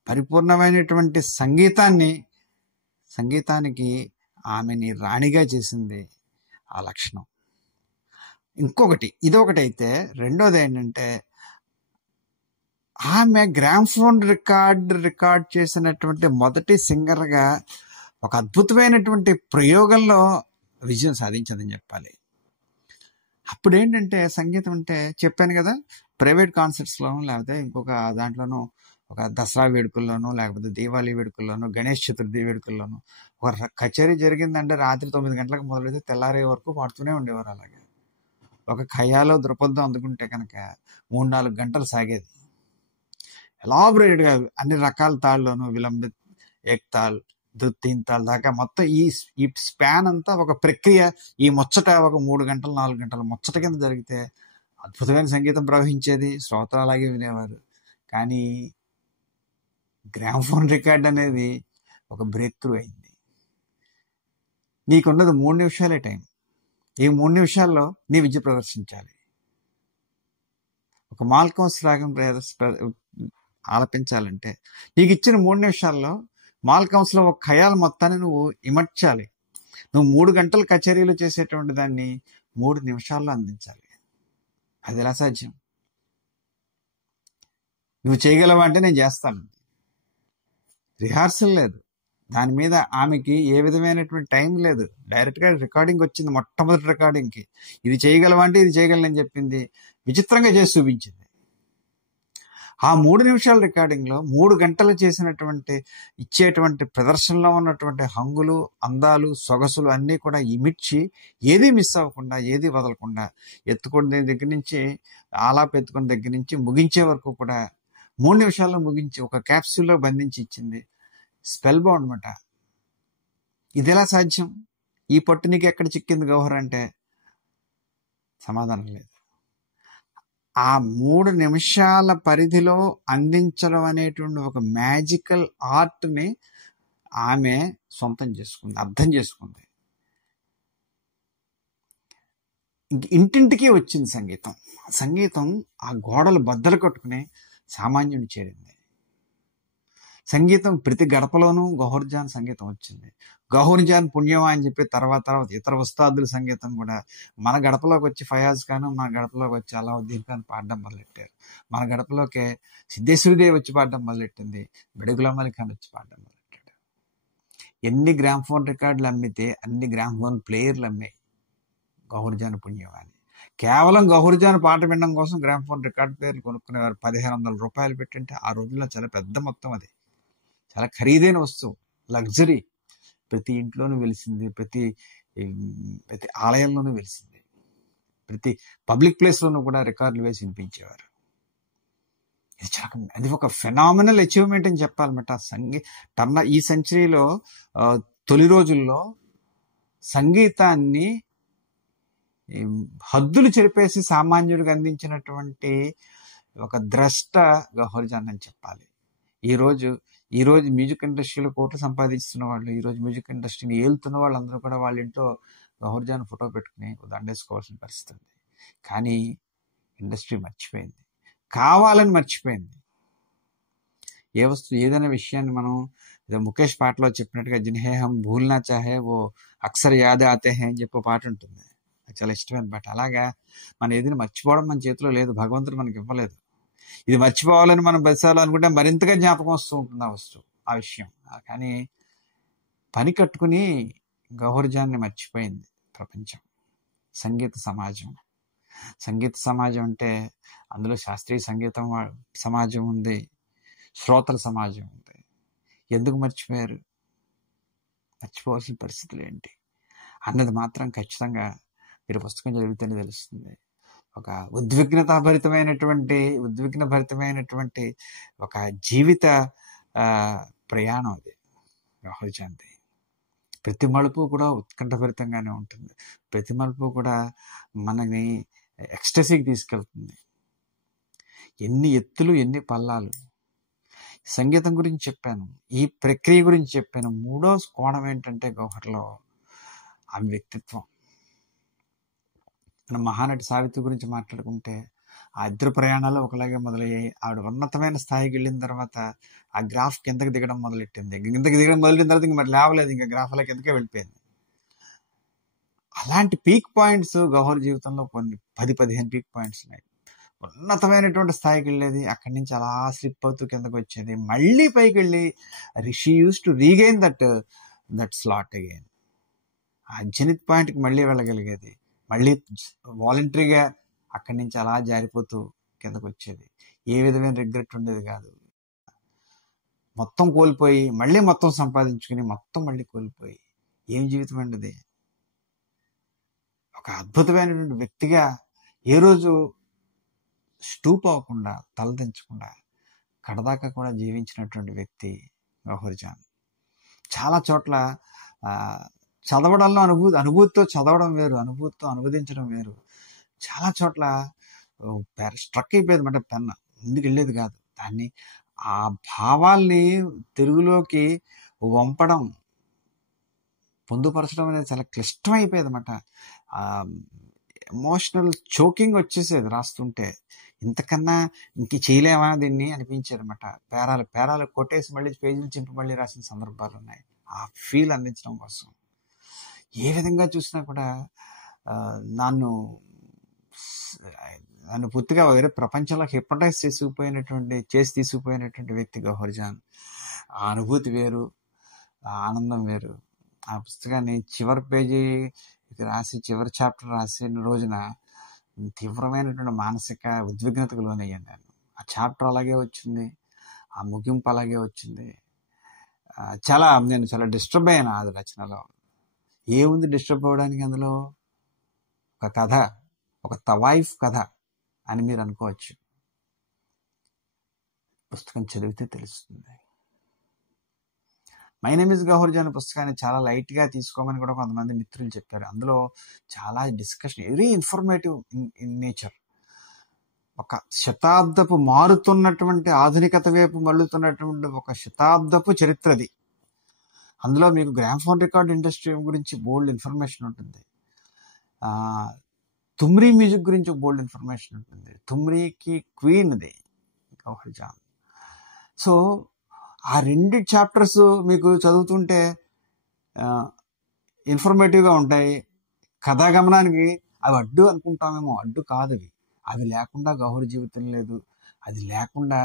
పరిపూర్ణమైనటువంటి సంగీతానికి ఆమెని రాణిగా చేసింది ఆ లక్షణం. ఇంకొకటి, ఇదొకటైతే రెండోది ఏంటంటే ఆమె గ్రామ్ఫోన్ రికార్డ్ చేసినటువంటి మొదటి సింగర్గా ఒక అద్భుతమైనటువంటి ప్రయోగంలో విజయం సాధించిందని చెప్పాలి. అప్పుడు ఏంటంటే సంగీతం అంటే చెప్పాను కదా, ప్రైవేట్ కాన్సర్ట్స్లోనూ లేకపోతే ఇంకొక దాంట్లోనూ ఒక దసరా వేడుకల్లోనూ లేకపోతే దీపావళి వేడుకల్లోనూ గణేష్ చతుర్థి వేడుకల్లోనూ ఒక కచేరీ జరిగిందంటే రాత్రి 9 గంటలకు మొదలైతే తెల్లారే వరకు పాడుతూనే ఉండేవారు. అలాగే ఒక ఖయాలో ద్రుపదం అందుకుంటే కనుక 3-4 గంటలు సాగేది. ఎలాబొరేటెడ్గా అన్ని రకాల తాళ్ళలోనూ విలంబిత్, ఏక్ తాల్, తీన్ తాల్ దాకా మొత్తం ఈ స్పాన్ అంతా ఒక ప్రక్రియ. ఈ ముచ్చట ఒక 3 గంటలు 4 గంటలు ముచ్చట కింద జరిగితే అద్భుతమైన సంగీతం ప్రవహించేది, శ్రోతలు అలాగే వినేవారు. కానీ గ్రామ్ఫోన్ రికార్డ్ అనేది ఒక బ్రేక్ త్రూ అయింది. నీకున్నది 3 నిమిషాలే టైం. ఈ 3 నిమిషాల్లో నీ విద్య ప్రదర్శించాలి. ఒక మాల్కౌన్స్ రాగం ఆలపించాలంటే నీకు ఇచ్చిన 3 నిమిషాల్లో మాల్కౌన్స్లో ఒక ఖయాల్ మొత్తాన్ని నువ్వు ఇమర్చాలి. నువ్వు 3 గంటలు కచేరీలు చేసేటువంటి దాన్ని 3 నిమిషాల్లో అందించాలి. అది ఎలా సాధ్యం? నువ్వు చేయగలవా అంటే నేను చేస్తాను. రిహార్సల్ లేదు, దాని మీద ఆమెకి ఏ విధమైనటువంటి టైం లేదు. డైరెక్ట్గా రికార్డింగ్ వచ్చింది, మొట్టమొదటి రికార్డింగ్కి. ఇది చేయగలవా అంటే ఇది చేయగలనని చెప్పింది, విచిత్రంగా చేసి చూపించింది. ఆ 3 నిమిషాల రికార్డింగ్లో 3 గంటలు చేసినటువంటి ఇచ్చేటువంటి ప్రదర్శనలో ఉన్నటువంటి హంగులు, అందాలు, సొగసులు అన్నీ కూడా ఇమిడ్చి ఏదీ మిస్ అవ్వకుండా, ఏదీ వదలకుండా, ఎత్తుకునే దగ్గర నుంచి ఆలాపు ఎత్తుకునే దగ్గర నుంచి ముగించే వరకు కూడా 3 నిమిషాల్లో ముగించి ఒక క్యాప్సూల్లో బంధించి ఇచ్చింది. స్పెల్ బౌండ్ అనమాట. ఇది ఎలా సాధ్యం? ఈ పట్టు నీకు ఎక్కడ చిక్కింది గౌహర్ అంటే సమాధానం లేదు. ఆ 3 నిమిషాల పరిధిలో అందించడం అనేటువంటి ఒక మ్యాజికల్ ఆర్ట్ని ఆమె సొంతం చేసుకుంది, అర్థం చేసుకుంది. ఇంటింటికి వచ్చింది సంగీతం. సంగీతం ఆ గోడలు బద్దలు కట్టుకుని సామాన్యుని చేరింది. సంగీతం ప్రతి గడపలోనూ గౌహర్ జాన్ సంగీతం వచ్చింది. గౌహర్ జాన్ పుణ్యమా అని చెప్పి తర్వాత ఇతర ఉస్తాదుల సంగీతం కూడా మన గడపలోకి వచ్చి ఫయాజ్ ఖాన్, మన గడపలోకి వచ్చి అలావుద్దీన్ ఖాన్ పాడడం మొదలెట్టారు. మన గడపలోకి సిద్ధేశ్వరిదేవి వచ్చి పాడడం మొదలెట్టింది, బెడిగులాం అలీ ఖాన్ వచ్చి పాడడం మొదలెట్టాడు. ఎన్ని గ్రామ్ఫోన్ రికార్డులు అమ్మితే అన్ని గ్రామ్ఫోన్ ప్లేయర్లు అమ్మాయి గౌహర్ జాన్ పుణ్యమా అని. కేవలం గౌహర్ జాన్ పాట వినడం కోసం గ్రామ్ఫోన్ రికార్డ్ ప్లేయర్లు కొనుక్కునేవారు. 1500 రూపాయలు పెట్టింటే ఆ రోజుల్లో చాలా పెద్ద మొత్తం, అది చాలా ఖరీదైన వస్తువు, లగ్జరీ. ప్రతి ఇంట్లోనూ వెలిసింది, ప్రతి ఆలయంలోనూ వెలిసింది, ప్రతి పబ్లిక్ ప్లేస్లోనూ కూడా రికార్డులు వేసి వినిపించేవారు. అది ఒక ఫెనామినల్ అచీవ్మెంట్ అని చెప్పాలన్నమాట. ఈ సెంచరీలో తొలి రోజుల్లో సంగీతాన్ని హద్దులు చెరిపేసి సామాన్యుడికి అందించినటువంటి ఒక ద్రష్ట గౌహర్ జాన్ అని చెప్పాలి. ఈరోజు మ్యూజిక్ ఇండస్ట్రీలో కోట్లు సంపాదిస్తున్న వాళ్ళు, ఈరోజు మ్యూజిక్ ఇండస్ట్రీని ఏలుతున్న వాళ్ళందరూ కూడా వాళ్ళ ఇంట్లో గౌహర్ జాన్ ఫోటో పెట్టుకుని దండేసుకోవాల్సిన పరిస్థితి ఉంది. కానీ ఇండస్ట్రీ మర్చిపోయింది, కావాలని మర్చిపోయింది. ఏదైనా విషయాన్ని మనం ముఖేష్ పాటలో చెప్పినట్టుగా జిన్హే హమ్ భూల్నా చాహే ఓ అక్సర్ యాదే ఆతే హే అని చెప్పే పాట ఉంటుంది. అది చాలా ఇష్టమైన పాట. అలాగా మనం ఏదైనా మర్చిపోవడం మన చేతిలో లేదు, భగవంతుడు మనకి ఇవ్వలేదు. ఇది మర్చిపోవాలని మనం బెసాలు అనుకుంటే మరింతగా జ్ఞాపకం వస్తూ ఉంటుంది ఆ విషయం. కానీ పని కట్టుకుని గౌహర్ జాన్ని మర్చిపోయింది ప్రపంచం. సంగీత సమాజం అంటే అందులో శాస్త్రీయ సంగీతం సమాజం ఉంది, శ్రోతల సమాజం ఉంది. ఎందుకు మర్చిపోయారు? మర్చిపోవాల్సిన పరిస్థితులు ఏంటి అన్నది మాత్రం ఖచ్చితంగా మీరు పుస్తకం చదివితేనే తెలుస్తుంది. ఒక ఉద్విగ్నభరితమైనటువంటి ఒక జీవిత ప్రయాణం అది గౌహర్ జాన్ది. ప్రతి మలుపు కూడా ఉత్కంఠభరితంగానే ఉంటుంది. ప్రతి మలుపు కూడా మనని ఎక్స్టసీకి తీసుకెళ్తుంది. ఎన్ని ఎత్తులు, ఎన్ని పల్లాలు. సంగీతం గురించి చెప్పాను, ఈ ప్రక్రియ గురించి చెప్పాను. మూడో కోణం ఏంటంటే గౌహర్లో ఆమె వ్యక్తిత్వం. మనం మహానటి సావిత్రి గురించి మాట్లాడుకుంటే ఆ ఇద్దరు ప్రయాణాలు ఒకలాగే మొదలయ్యాయి. ఆవిడ ఉన్నతమైన స్థాయికి వెళ్ళిన తర్వాత ఆ గ్రాఫ్ కిందకి దిగడం మొదలెట్టింది. తర్వాత ఇంక మరి లేవలేదు, ఇంకా గ్రాఫ్ అలా కిందకే వెళ్ళిపోయింది. అలాంటి పీక్ పాయింట్స్ గౌహర్ జీవితంలో కొన్ని 10-15 పీక్ పాయింట్స్ ఉన్నాయి. ఉన్నతమైనటువంటి స్థాయికి వెళ్ళేది, అక్కడి నుంచి అలా స్లిప్ అవుతూ కిందకు వచ్చేది, మళ్ళీ పైకి వెళ్ళి she use to regain that slot again. ఆ జెనిత్ పాయింట్కి మళ్ళీ వెళ్ళగలిగేది, మళ్ళీ వాలంటరీగా అక్కడి నుంచి అలా జారిపోతూ కిందకు వచ్చేది. ఏ విధమైన రిగ్రెట్ ఉండేది కాదు. మొత్తం కోల్పోయి మళ్ళీ మొత్తం సంపాదించుకుని మొత్తం మళ్ళీ కోల్పోయి ఏం జీవితం అండి ఇది? ఒక అద్భుతమైనటువంటి వ్యక్తిగా ఏ రోజు స్టూప్ అవ్వకుండా తలదించకుండా కడదాకా కూడా జీవించినటువంటి వ్యక్తి గౌహర్ జాన్. చాలా చోట్ల చదవడంలో అనుభూతితో చదవడం వేరు, అనుభూతితో అనువదించడం వేరు. చాలా చోట్ల స్ట్రక్ అయిపోయేది అన్నమాట, పెన్న ముందుకు వెళ్ళేది కాదు. దాన్ని ఆ భావాల్ని తెలుగులోకి వంపడం, పొందుపరచడం అనేది చాలా క్లిష్టమైపోయేది అన్నమాట. ఎమోషనల్ చోకింగ్ వచ్చేసేది రాస్తుంటే. ఇంతకన్నా ఇంక చేయలేమా దీన్ని అనిపించేది అనమాట. పేరాలు కొట్టేసి మళ్ళీ పేజీలు చింపి మళ్ళీ రాసిన సందర్భాలు ఉన్నాయి ఆ ఫీల్ అందించడం కోసం. ఏ విధంగా చూసినా కూడా నన్ను పూర్తిగా వేరే ప్రపంచంలో హిప్నటైజ్ చేసి తీసుకుపోయినటువంటి వ్యక్తి గౌహర్ జాన్. ఆ అనుభూతి వేరు, ఆ ఆనందం వేరు. ఆ పుస్తకాన్ని చివరి పేజీ రాసి చివరి చాప్టర్ రాసిన రోజున తీవ్రమైనటువంటి మానసిక ఉద్విగ్నతకు లోనయ్యాను నేను. ఆ చాప్టర్ అలాగే వచ్చింది, ఆ ముగింపు అలాగే వచ్చింది. నేను చాలా డిస్టర్బ్ అయ్యాను అది రచనలో. ఏముంది డిస్టర్బ్ అవ్వడానికి అందులో? ఒక కథ, ఒక తవాయిఫ్ కథ అని మీరు అనుకోవచ్చు. పుస్తకం చదివితే తెలుస్తుంది. My name is Gauhar Jaan పుస్తకాన్ని చాలా లైట్గా తీసుకోమని కూడా కొంతమంది మిత్రులు చెప్పారు. అందులో చాలా discussion, very informative in nature. ఒక శతాబ్దపు మారుతున్నటువంటి ఆధునికత వైపు మళ్ళుతున్నటువంటి ఒక శతాబ్దపు చరిత్రది. అందులో మీకు గ్రామ్ఫోన్ రికార్డ్ ఇండస్ట్రీ గురించి బోల్డ్ ఇన్ఫర్మేషన్ ఉంటుంది. తుమ్రీ మ్యూజిక్ గురించి బోల్డ్ ఇన్ఫర్మేషన్ ఉంటుంది. తుమ్రీకి క్వీన్ది గౌహర్ జాన్. సో ఆ రెండు చాప్టర్స్ మీకు చదువుతుంటే ఇన్ఫర్మేటివ్గా ఉంటాయి. కథాగమనానికి అవి అడ్డు అనుకుంటామేమో, అడ్డు కాదు అవి. అవి లేకుండా గౌహర్ జీవితం లేదు, అది లేకుండా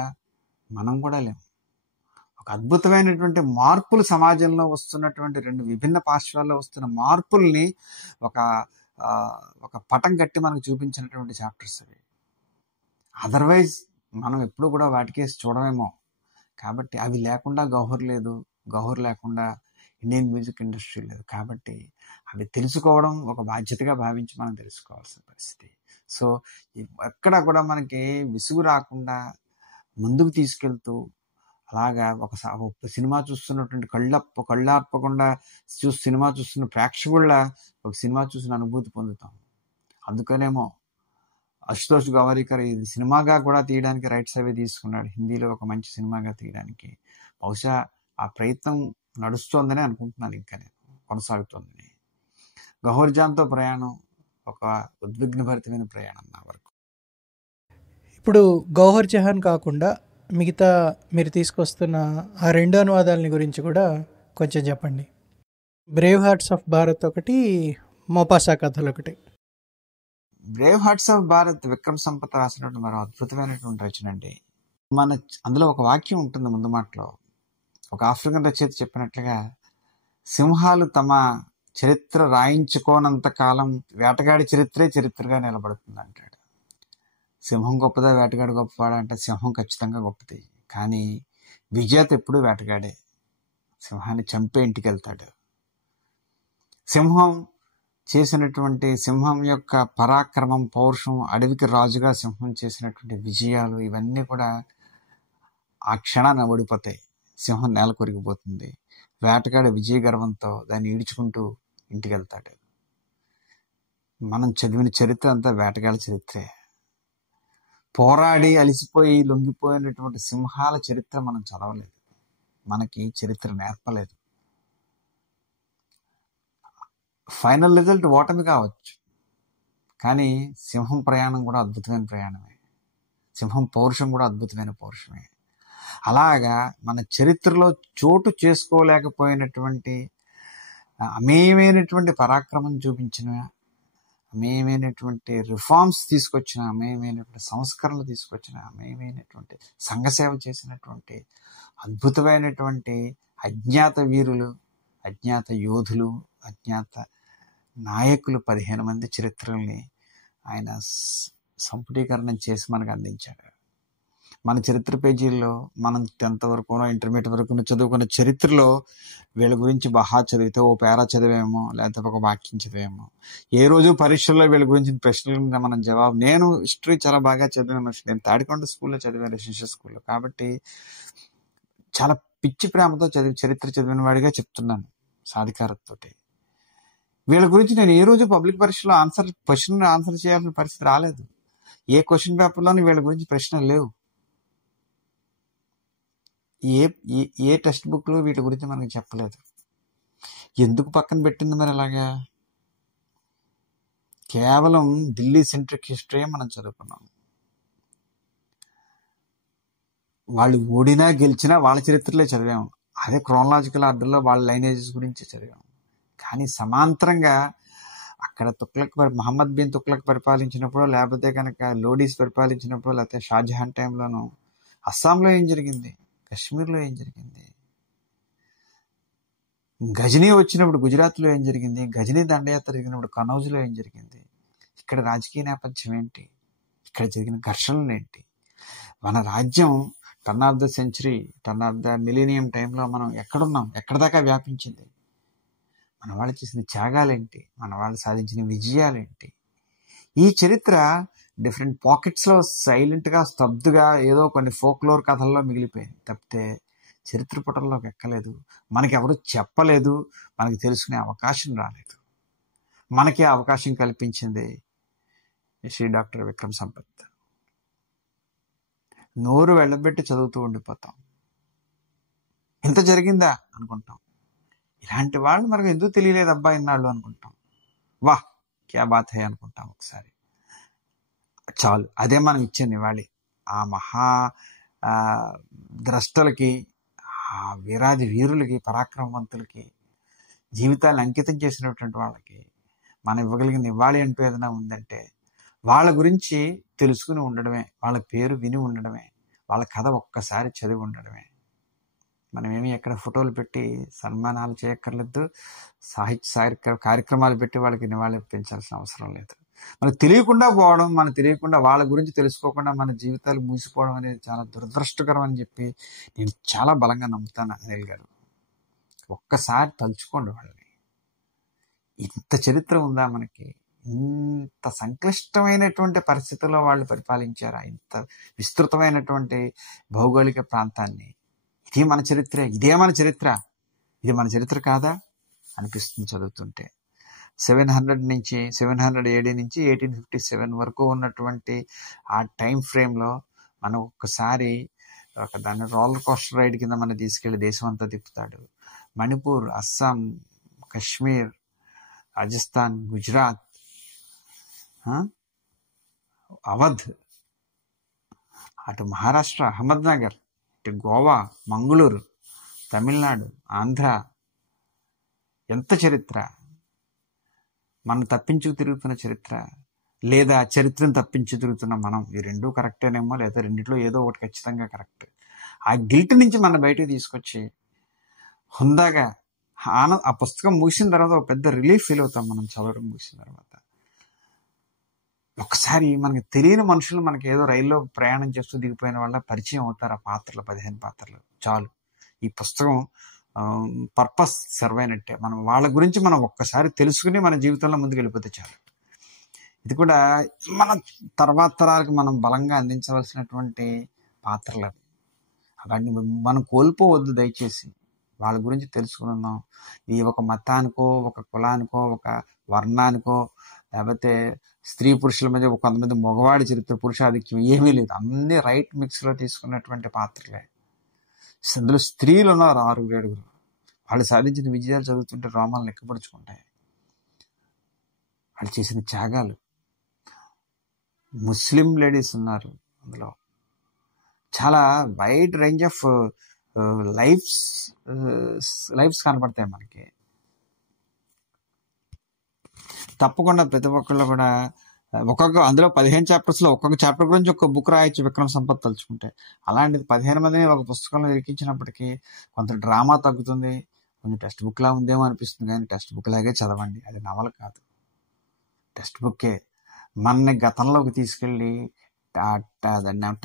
మనం కూడా లేము. ఒక అద్భుతమైనటువంటి మార్పులు సమాజంలో వస్తున్నటువంటి, రెండు విభిన్న పార్శ్వాల్లో వస్తున్న మార్పుల్ని ఒక పటం కట్టి మనకు చూపించినటువంటి చాప్టర్స్ అవి. అదర్వైజ్ మనం ఎప్పుడు కూడా వాటికేసి చూడమేమో. కాబట్టి అవి లేకుండా గౌహర్ లేదు, గౌహర్ లేకుండా ఇండియన్ మ్యూజిక్ ఇండస్ట్రీ లేదు. కాబట్టి అవి తెలుసుకోవడం ఒక బాధ్యతగా భావించి మనం తెలుసుకోవాల్సిన పరిస్థితి. సో ఎక్కడ కూడా మనకి విసుగు రాకుండా ముందుకు తీసుకెళ్తూ, అలాగా ఒక సినిమా చూస్తున్నటువంటి కళ్ళార్పకుండా సినిమా చూస్తున్న ప్రేక్షకుళ్ళ ఒక సినిమా చూసిన అనుభూతి పొందుతాం. అందుకనేమో అశుతోష్ గవారికర్ ఇది సినిమాగా కూడా తీయడానికి రైట్స్ అవి తీసుకున్నాడు, హిందీలో ఒక మంచి సినిమాగా తీయడానికి. బహుశా ఆ ప్రయత్నం నడుస్తోందని అనుకుంటున్నాను, ఇంకా నేను కొనసాగుతోందని. గౌహర్ జాన్తో ప్రయాణం ఒక ఉద్విగ్నభరితమైన ప్రయాణం నా వరకు. ఇప్పుడు గౌహర్ జహాన్ కాకుండా మిగతా మీరు తీసుకొస్తున్న ఆ రెండు అనువాదాలని గురించి కూడా కొంచెం చెప్పండి. బ్రేవ్ హార్ట్స్ ఆఫ్ భారత్ ఒకటి, మోపాసా కథలు ఒకటి. Brave hearts of Bharat Vikram Sampath రాసినటువంటి మరో అద్భుతమైనటువంటి రచన అండి. అందులో ఒక వాక్యం ఉంటుంది ముందు మాటలో. ఒక ఆఫ్రికన్ రచయిత చెప్పినట్లుగా, సింహాలు తమ చరిత్ర రాయించుకోనంత కాలం వేటగాడి చరిత్రగా నిలబడుతుంది అంటాడు. సింహం గొప్పదా వేటగాడు గొప్పవాడా అంటే సింహం ఖచ్చితంగా గొప్పది. కానీ విజేత ఎప్పుడు వేటగాడే. సింహాన్ని చంపే ఇంటికి వెళ్తాడు. సింహం యొక్క పరాక్రమం, పౌరుషం, అడవికి రాజుగా సింహం చేసినటువంటి విజయాలు, ఇవన్నీ కూడా ఆ క్షణాన్ని ఓడిపోతాయి. సింహం నేల కొరిగిపోతుంది. వేటగాడి విజయ గర్వంతో దాన్ని ఈడ్చుకుంటూ ఇంటికి వెళ్తాడు. మనం చదివిన చరిత్ర అంతా వేటగాడి చరిత్రే. పోరాడి అలిసిపోయి లొంగిపోయినటువంటి సింహాల చరిత్ర మనం చదవలేదు, మనకి చరిత్ర నేర్పలేదు. ఫైనల్ రిజల్ట్ ఓటమి కావచ్చు, కానీ సింహం ప్రయాణం కూడా అద్భుతమైన ప్రయాణమే. సింహం పౌరుషం కూడా అద్భుతమైన పౌరుషమే. అలాగా మన చరిత్రలో చోటు చేసుకోలేకపోయినటువంటి, అమేయమైనటువంటి పరాక్రమం చూపించిన, అమేయమైనటువంటి రిఫార్మ్స్ తీసుకొచ్చిన, అమేయమైనటువంటి సంస్కరణలు తీసుకొచ్చిన, అమేయమైనటువంటి సంఘసేవ చేసినటువంటి అద్భుతమైనటువంటి అజ్ఞాత వీరులు, అజ్ఞాత యోధులు, అజ్ఞాత నాయకులు 15 మంది చరిత్రల్ని ఆయన సంపుటీకరణం చేసి మనకు అందించాడు. మన చరిత్ర పేజీల్లో మనం 10th వరకునో ఇంటర్మీడియట్ వరకు చదువుకున్న చరిత్రలో వీళ్ళ గురించి బాగా చదివితే ఓ పేరా చదివేమో, లేకపోతే ఒక వాక్యం చదివేమో. ఏ రోజు పరీక్షల్లో వీళ్ళ గురించి ప్రశ్నలు మనం జవాబు. నేను హిస్టరీ చాలా బాగా చదివాను. నేను తాడికొండ స్కూల్లో చదివాను, రెసిడెన్షియల్ స్కూల్లో. కాబట్టి చాలా పిచ్చి ప్రేమతో చరిత్ర చదివిన వాడిగా చెప్తున్నాను సాధికారతతోటి. వీళ్ళ గురించి నేను ఏ రోజు పబ్లిక్ పరీక్షలో క్వశ్చన్ ఆన్సర్ చేయాల్సిన పరిస్థితి రాలేదు. ఏ క్వశ్చన్ పేపర్లోని వీళ్ళ గురించి ప్రశ్నలు లేవు. ఏ టెక్స్ట్ బుక్లో వీటి గురించి మనకు చెప్పలేదు. ఎందుకు పక్కన పెట్టింది మరి అలాగా? కేవలం ఢిల్లీ సెంట్రిక్ హిస్టరీ మనం చదువుకున్నాం. వాళ్ళు ఓడినా గెలిచినా వాళ్ళ చరిత్రలే చదివాము. అదే క్రోనలాజికల్ ఆర్డర్లో వాళ్ళ లైనేజెస్ గురించి చదివాము. కానీ సమాంతరంగా అక్కడ మహమ్మద్ బిన్ తుగ్లక్ పరిపాలించినప్పుడు, లేకపోతే కనుక లోడీస్ పరిపాలించినప్పుడు, లేకపోతే షాజహాన్ టైంలోనూ అస్సాంలో ఏం జరిగింది, కశ్మీర్లో ఏం జరిగింది, గజనీ వచ్చినప్పుడు గుజరాత్లో ఏం జరిగింది, గజనీ దండయాత్ర జరిగినప్పుడు కనౌజ్లో ఏం జరిగింది, ఇక్కడ రాజకీయ నేపథ్యం ఏంటి, ఇక్కడ జరిగిన ఘర్షణలు ఏంటి, మన రాజ్యం turn off the century, turn off the millennium టైంలో మనం ఎక్కడున్నాం, ఎక్కడి దాకా వ్యాపించింది, మన వాళ్ళు చేసిన త్యాగాలేంటి, మన వాళ్ళు సాధించిన విజయాలేంటి. ఈ చరిత్ర డిఫరెంట్ పాకెట్స్లో సైలెంట్గా స్తబ్దుగా ఏదో కొన్ని ఫోక్లోర్ కథల్లో మిగిలిపోయింది తప్పితే చరిత్ర పుటల్లోకి ఎక్కలేదు. మనకి ఎవరు చెప్పలేదు, మనకి తెలుసుకునే అవకాశం రాలేదు. మనకి అవకాశం కల్పించింది శ్రీ డాక్టర్ విక్రమ్ సంపత్. నోరు వెళ్ళబెట్టి చదువుతూ ఉండిపోతాం. ఇంత జరిగిందా అనుకుంటాం. ఇలాంటి వాళ్ళు మనకు ఎందుకు తెలియలేదు అబ్బా ఇన్నాళ్ళు అనుకుంటాం. వాహ్ క్యా బాత్ హై అనుకుంటాం ఒకసారి. చాలు, అదే మనం ఇచ్చే నివాళి ఆ మహా ద్రష్టలకి, ఆ వీరాది వీరులకి, పరాక్రమవంతులకి, జీవితాన్ని అంకితం చేసినటువంటి వాళ్ళకి మనం ఇవ్వగలిగిన నివాళి అంటూ ఏదైనా ఉందంటే వాళ్ళ గురించి తెలుసుకుని ఉండడమే, వాళ్ళ పేరు విని ఉండడమే, వాళ్ళ కథ ఒక్కసారి చదివి ఉండడమే. మనమేమి ఎక్కడ ఫోటోలు పెట్టి సన్మానాలు చేయక్కర్లేదు, సాహిత్య కార్యక్రమాలు పెట్టి వాళ్ళకి నివాళి పెంచాల్సిన అవసరం లేదు. మనకు తెలియకుండా పోవడం, మనకు తెలియకుండా వాళ్ళ గురించి తెలుసుకోకుండా మన జీవితాలు మూసిపోవడం అనేది చాలా దురదృష్టకరం అని చెప్పి నేను చాలా బలంగా నమ్ముతాను. అనిల్ గారు, ఒక్కసారి తలుచుకోండి వాళ్ళని. ఇంత చరిత్ర ఉందా మనకి? ఇంత సంక్లిష్టమైనటువంటి పరిస్థితుల్లో వాళ్ళు పరిపాలించారా? ఇంత విస్తృతమైనటువంటి భౌగోళిక ప్రాంతాన్ని. ఇదే మన చరిత్ర, ఇదే మన చరిత్ర, ఇది మన చరిత్ర కాదా అనిపిస్తుంది చదువుతుంటే. 700 నుంచి 700 AD నుంచి 1857 వరకు ఉన్నటువంటి ఆ టైం ఫ్రేమ్లో మనం ఒక్కసారి దాన్ని రోలర్ కోస్టర్ రైడ్ కింద మనం తీసుకెళ్లి దేశం అంతా తిప్పుతాడు. మణిపూర్, అస్సాం, కశ్మీర్, రాజస్థాన్, గుజరాత్, అవధ్, అటు మహారాష్ట్ర అహ్మద్నగర్, ఇటు గోవా, మంగళూరు, తమిళనాడు, ఆంధ్ర. ఎంత చరిత్ర! మనం తప్పించుకు తిరుగుతున్న చరిత్ర, లేదా చరిత్రను తప్పించు తిరుగుతున్న మనం. ఈ రెండూ కరెక్టేనేమో, లేదా రెండిట్లో ఏదో ఒకటి ఖచ్చితంగా కరెక్ట్. ఆ గిల్ట్ నుంచి మనం బయటకు తీసుకొచ్చి హుందాగా ఆ పుస్తకం ముగిసిన తర్వాత ఒక పెద్ద రిలీఫ్ ఫీల్ అవుతాం మనం చదవడం ముగిసిన తర్వాత. ఒకసారి మనకి తెలియని మనుషులు మనకి ఏదో రైల్లో ప్రయాణం చేస్తూ దిగిపోయిన వాళ్ళ పరిచయం అవుతారు. ఆ పాత్రలు 15 పాత్రలు చాలు. ఈ పుస్తకం పర్పస్ సర్వ్ అయినట్టే. మనం వాళ్ళ గురించి మనం ఒక్కసారి తెలుసుకుని మన జీవితంలో ముందుకు వెళ్ళిపోతే చాలు. ఇది కూడా మన తర్వాత తరాలకు మనం బలంగా అందించవలసినటువంటి పాత్రలు అవి. అవన్నీ మనం కోల్పోవద్దు దయచేసి. వాళ్ళ గురించి తెలుసుకున్నాం. ఇది ఒక మతానికో, ఒక కులానికో, ఒక వర్ణానికో, లేకపోతే స్త్రీ పురుషుల మధ్య కొంతమంది మగవాడి చరిత్ర, పురుషాధిక్యం ఏమీ లేదు. అన్ని రైట్ మిక్స్లో తీసుకున్నటువంటి పాత్రలే. అందులో స్త్రీలు ఉన్నారు 6-7. వాళ్ళు సాధించిన విజయాలు చదువుతుంటే రోమాలు లెక్కపరుచుకుంటాయి. వాళ్ళు చేసిన త్యాగాలు. ముస్లిం లేడీస్ ఉన్నారు అందులో. చాలా వైడ్ రేంజ్ ఆఫ్ లైఫ్స్ కనపడతాయి మనకి. తప్పకుండా ప్రతి ఒక్కళ్ళు కూడా అందులో 15 చాప్టర్స్లో ఒక్కొక్క చాప్టర్ గురించి ఒక బుక్ రాయొచ్చు విక్రమ్ సంపత్ తలుచుకుంటే. అలాంటిది 15 మందిని ఒక పుస్తకంలో ఇరికించినప్పటికీ కొంత డ్రామా తగ్గుతుంది, కొంచెం టెక్స్ట్ బుక్ లా ఉందేమో అనిపిస్తుంది. కానీ టెక్స్ట్ బుక్ లాగే చదవండి. అది నవల కాదు, టెక్స్ట్ బుక్కే. మనని గతంలోకి తీసుకెళ్ళి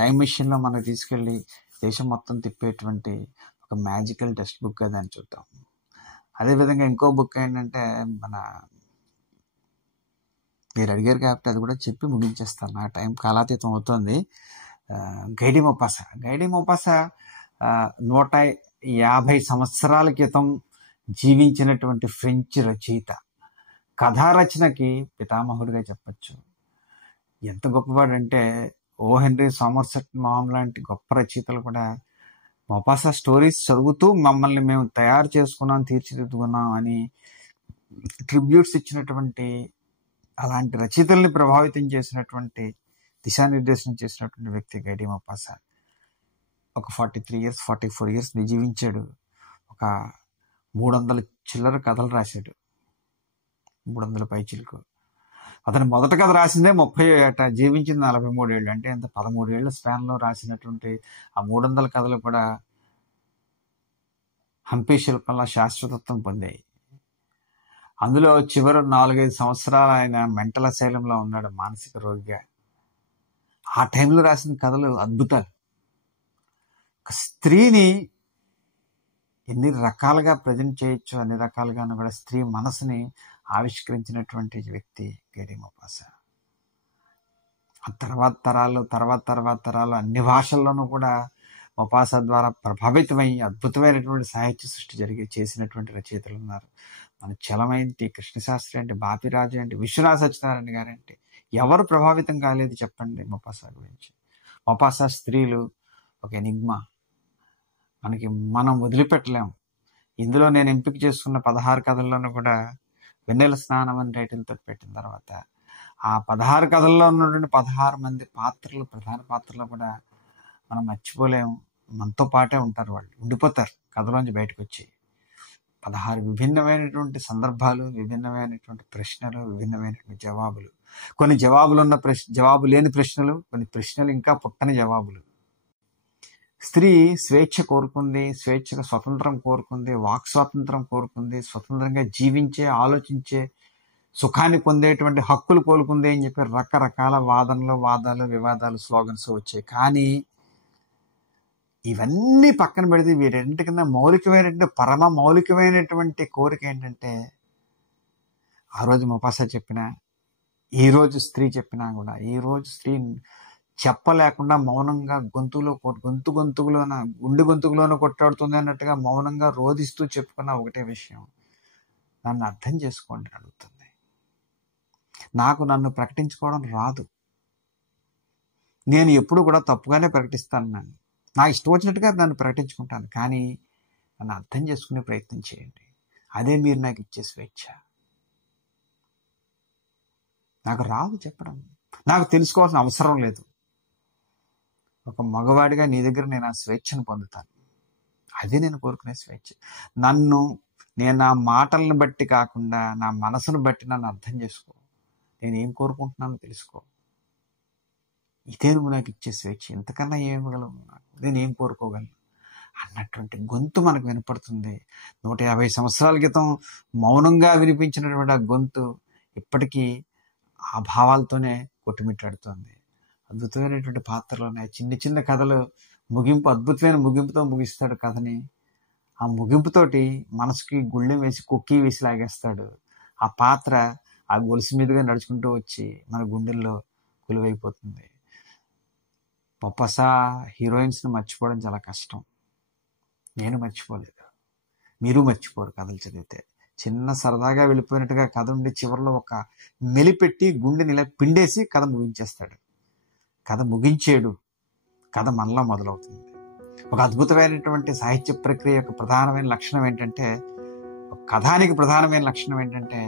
టైం మిషన్లో మనకి తీసుకెళ్ళి దేశం మొత్తం తిప్పేటువంటి ఒక మ్యాజికల్ టెక్స్ట్ బుక్ అది అని చూద్దాం. అదేవిధంగా ఇంకో బుక్ ఏంటంటే మీరు అడిగారు కాబట్టి అది కూడా చెప్పి ముగించేస్తాను, నా టైం కాలాతీతం అవుతుంది. గైడీ మొపాసా 150 సంవత్సరాల క్రితం జీవించినటువంటి ఫ్రెంచ్ రచయిత, కథారచనకి పితామహుడిగా చెప్పచ్చు. ఎంత గొప్పవాడంటే ఓ హెన్రీ సోమర్సెట్ మామ్ లాంటి గొప్ప రచయితలు కూడా మొపాసా స్టోరీస్ చదువుతూ మమ్మల్ని మేము తయారు చేసుకున్నాం, తీర్చిదిద్దుకున్నాం అని ట్రిబ్యూట్స్ ఇచ్చినటువంటి, అలాంటి రచయితల్ని ప్రభావితం చేసినటువంటి, దిశానిర్దేశనం చేసినటువంటి వ్యక్తి గైడీ మొపాసా. ఒక 44 ఇయర్స్ జీవించాడు. ఒక 300 చిల్లర కథలు రాశాడు, 300 పైచిలకు. అతను మొదటి కథ రాసిందే 30 ఏట, జీవించింది 43 ఏళ్ళు. అంటే ఎంత 13 ఏళ్ల స్పాన్లో రాసినటువంటి ఆ 300 కథలు కూడా హంపి శిల్పంలో శాశ్వతత్వం పొందాయి. అందులో చివరి 4-5 సంవత్సరాలు ఆయన మెంటల్ అసైలంలో ఉన్నాడు, మానసిక రోగిగా. ఆ టైంలో రాసిన కథలు అద్భుతాలు. ఒక స్త్రీని ఎన్ని రకాలుగా ప్రజెంట్ చేయొచ్చు, అన్ని రకాలుగాను కూడా స్త్రీ మనసుని ఆవిష్కరించినటువంటి వ్యక్తి గైడీ మొపాసా. ఆ తర్వాత తరాలు అన్ని భాషల్లోనూ కూడా మొపాసా ద్వారా ప్రభావితమై అద్భుతమైనటువంటి సాహిత్య సృష్టి చేసినటువంటి రచయితలు ఉన్నారు. మన చలమైంటి కృష్ణశాస్త్రి అంటే, బాపిరాజు అంటే, విశ్వనాథ సత్యనారాయణ గారంటే ఎవరు ప్రభావితం కాలేదు చెప్పండి మొపాసా గురించి. మొపాసా స్త్రీలు ఒక ఎనిగ్మా, మనం వదిలిపెట్టలేము. ఇందులో నేను ఎంపిక చేసుకున్న 16 కథల్లోనూ కూడా వెన్నెల స్నానం అని టైటిల్తో పెట్టిన తర్వాత ఆ 16 కథల్లో ఉన్నటువంటి 16 మంది పాత్రలు, ప్రధాన పాత్రలు కూడా మనం మర్చిపోలేము. మనతో పాటే ఉంటారు, వాళ్ళు ఉండిపోతారు కథలోంచి బయటకు వచ్చి. 16 విభిన్నమైనటువంటి సందర్భాలు, విభిన్నమైనటువంటి ప్రశ్నలు, విభిన్నమైనటువంటి జవాబులు. కొన్ని జవాబు లేని ప్రశ్నలు, కొన్ని ప్రశ్నలు ఇంకా పుట్టని జవాబులు. స్త్రీ స్వేచ్ఛ కోరుకుంది, స్వతంత్రం కోరుకుంది, వాక్ స్వాతంత్రం కోరుకుంది, స్వతంత్రంగా జీవించే, ఆలోచించే, సుఖాన్ని పొందేటువంటి హక్కులు కోరుకుంది అని చెప్పి రకరకాల వాదాలు, వివాదాలు, స్లోగన్స్ వచ్చాయి. కానీ ఇవన్నీ పక్కన పెడితే వీరింటికన్నా పరమ మౌలికమైనటువంటి కోరిక ఏంటంటే, ఆ రోజు మొపాసా చెప్పినా, ఈ రోజు స్త్రీ చెప్పినా కూడా, ఈ రోజు స్త్రీ చెప్పలేకుండా మౌనంగా గొంతులోన కొట్టాడుతుంది అన్నట్టుగా మౌనంగా రోధిస్తూ చెప్పుకున్న ఒకటే విషయం, నన్ను అర్థం చేసుకోండి అడుగుతుంది. నన్ను ప్రకటించుకోవడం రాదు, నేను ఎప్పుడు కూడా తప్పుగానే ప్రకటిస్తాను, నాకు ఇష్టం వచ్చినట్టుగా నన్ను ప్రకటించుకుంటాను, కానీ నన్ను అర్థం చేసుకునే ప్రయత్నం చేయండి, అదే మీరు నాకు ఇచ్చే స్వేచ్ఛ. నాకు రాదు చెప్పడం, నాకు తెలుసుకోవాల్సిన అవసరం లేదు. ఒక మగవాడిగా నీ దగ్గర నేను ఆ స్వేచ్ఛను పొందుతాను, అదే నేను కోరుకునే స్వేచ్ఛ. నేను నా మాటలను బట్టి కాకుండా నా మనసును బట్టి నన్ను అర్థం చేసుకో, నేను ఏం కోరుకుంటున్నానో తెలుసుకో, ఇదే నువ్వు నాకు ఇచ్చే స్వేచ్ఛ. ఇంతకన్నా ఏం ఇవ్వగలను, నేను ఏం కోరుకోగలను అన్నటువంటి గొంతు మనకు వినపడుతుంది. 150 సంవత్సరాల క్రితం మౌనంగా వినిపించినటువంటి ఆ గొంతు ఇప్పటికీ ఆ భావాలతోనే కొట్టుమిట్టాడుతోంది. అద్భుతమైనటువంటి పాత్రలు ఉన్నాయి, చిన్న కథలు, అద్భుతమైన ముగింపుతో ముగిస్తాడు కథని. ఆ ముగింపుతోటి మనసుకి గుళ్ళెం వేసి కుక్కీ వేసి లాగేస్తాడు. ఆ పాత్ర ఆ గొలుసు మీదుగా నడుచుకుంటూ వచ్చి మన గుండెల్లో కొలువైపోతుంది. మొపాసా హీరోయిన్స్ని మర్చిపోవడం చాలా కష్టం. నేను మర్చిపోలేదు, మీరు మర్చిపోరు కథలు చదివితే. చిన్న సరదాగా వెళ్ళిపోయినట్టుగా కథ ఉండి చివరిలో ఒక మెలిపెట్టి గుండెని ఇలా పిండేసి కథ ముగించేస్తాడు. కథ ముగించేడు, కథ మనలో మొదలవుతుంది. ఒక అద్భుతమైనటువంటి సాహిత్య ప్రక్రియ యొక్క ప్రధానమైన లక్షణం ఏంటంటే, కథానికి ప్రధానమైన లక్షణం ఏంటంటే,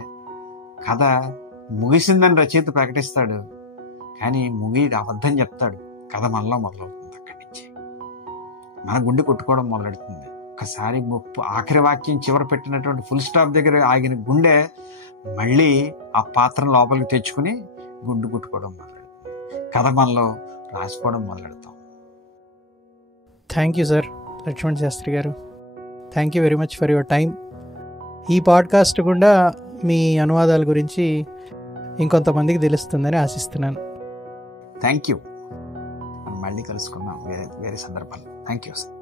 కథ ముగిసిందని రచయిత ప్రకటిస్తాడు, కానీ అబద్ధం చెప్తాడు. కథ మనలో మొదలవుతుంది. అక్కడి నుంచి మన గుండె కొట్టుకోవడం మొదలెడుతుంది. ఒక్కసారి ఆఖరి వాక్యం చివర పెట్టినటువంటి ఫుల్ స్టాప్ దగ్గర ఆగిన గుండె మళ్ళీ ఆ పాత్రను లోపలికి తెచ్చుకుని గుండు కొట్టుకోవడం మొదలెడుతుంది. కథ మనలో రాసుకోవడం మొదలెడతాం. Thank you sir Lakshman Shastri garu. Thank you very much for your time. ఈ పాడ్కాస్ట్ గుండా మీ అనువాదాల గురించి ఇంకొంతమందికి తెలుస్తుందని ఆశిస్తున్నాను. Thank you. మనం మళ్ళీ కలుసుకుందాం వేరే సందర్భాలు. Thank you sir.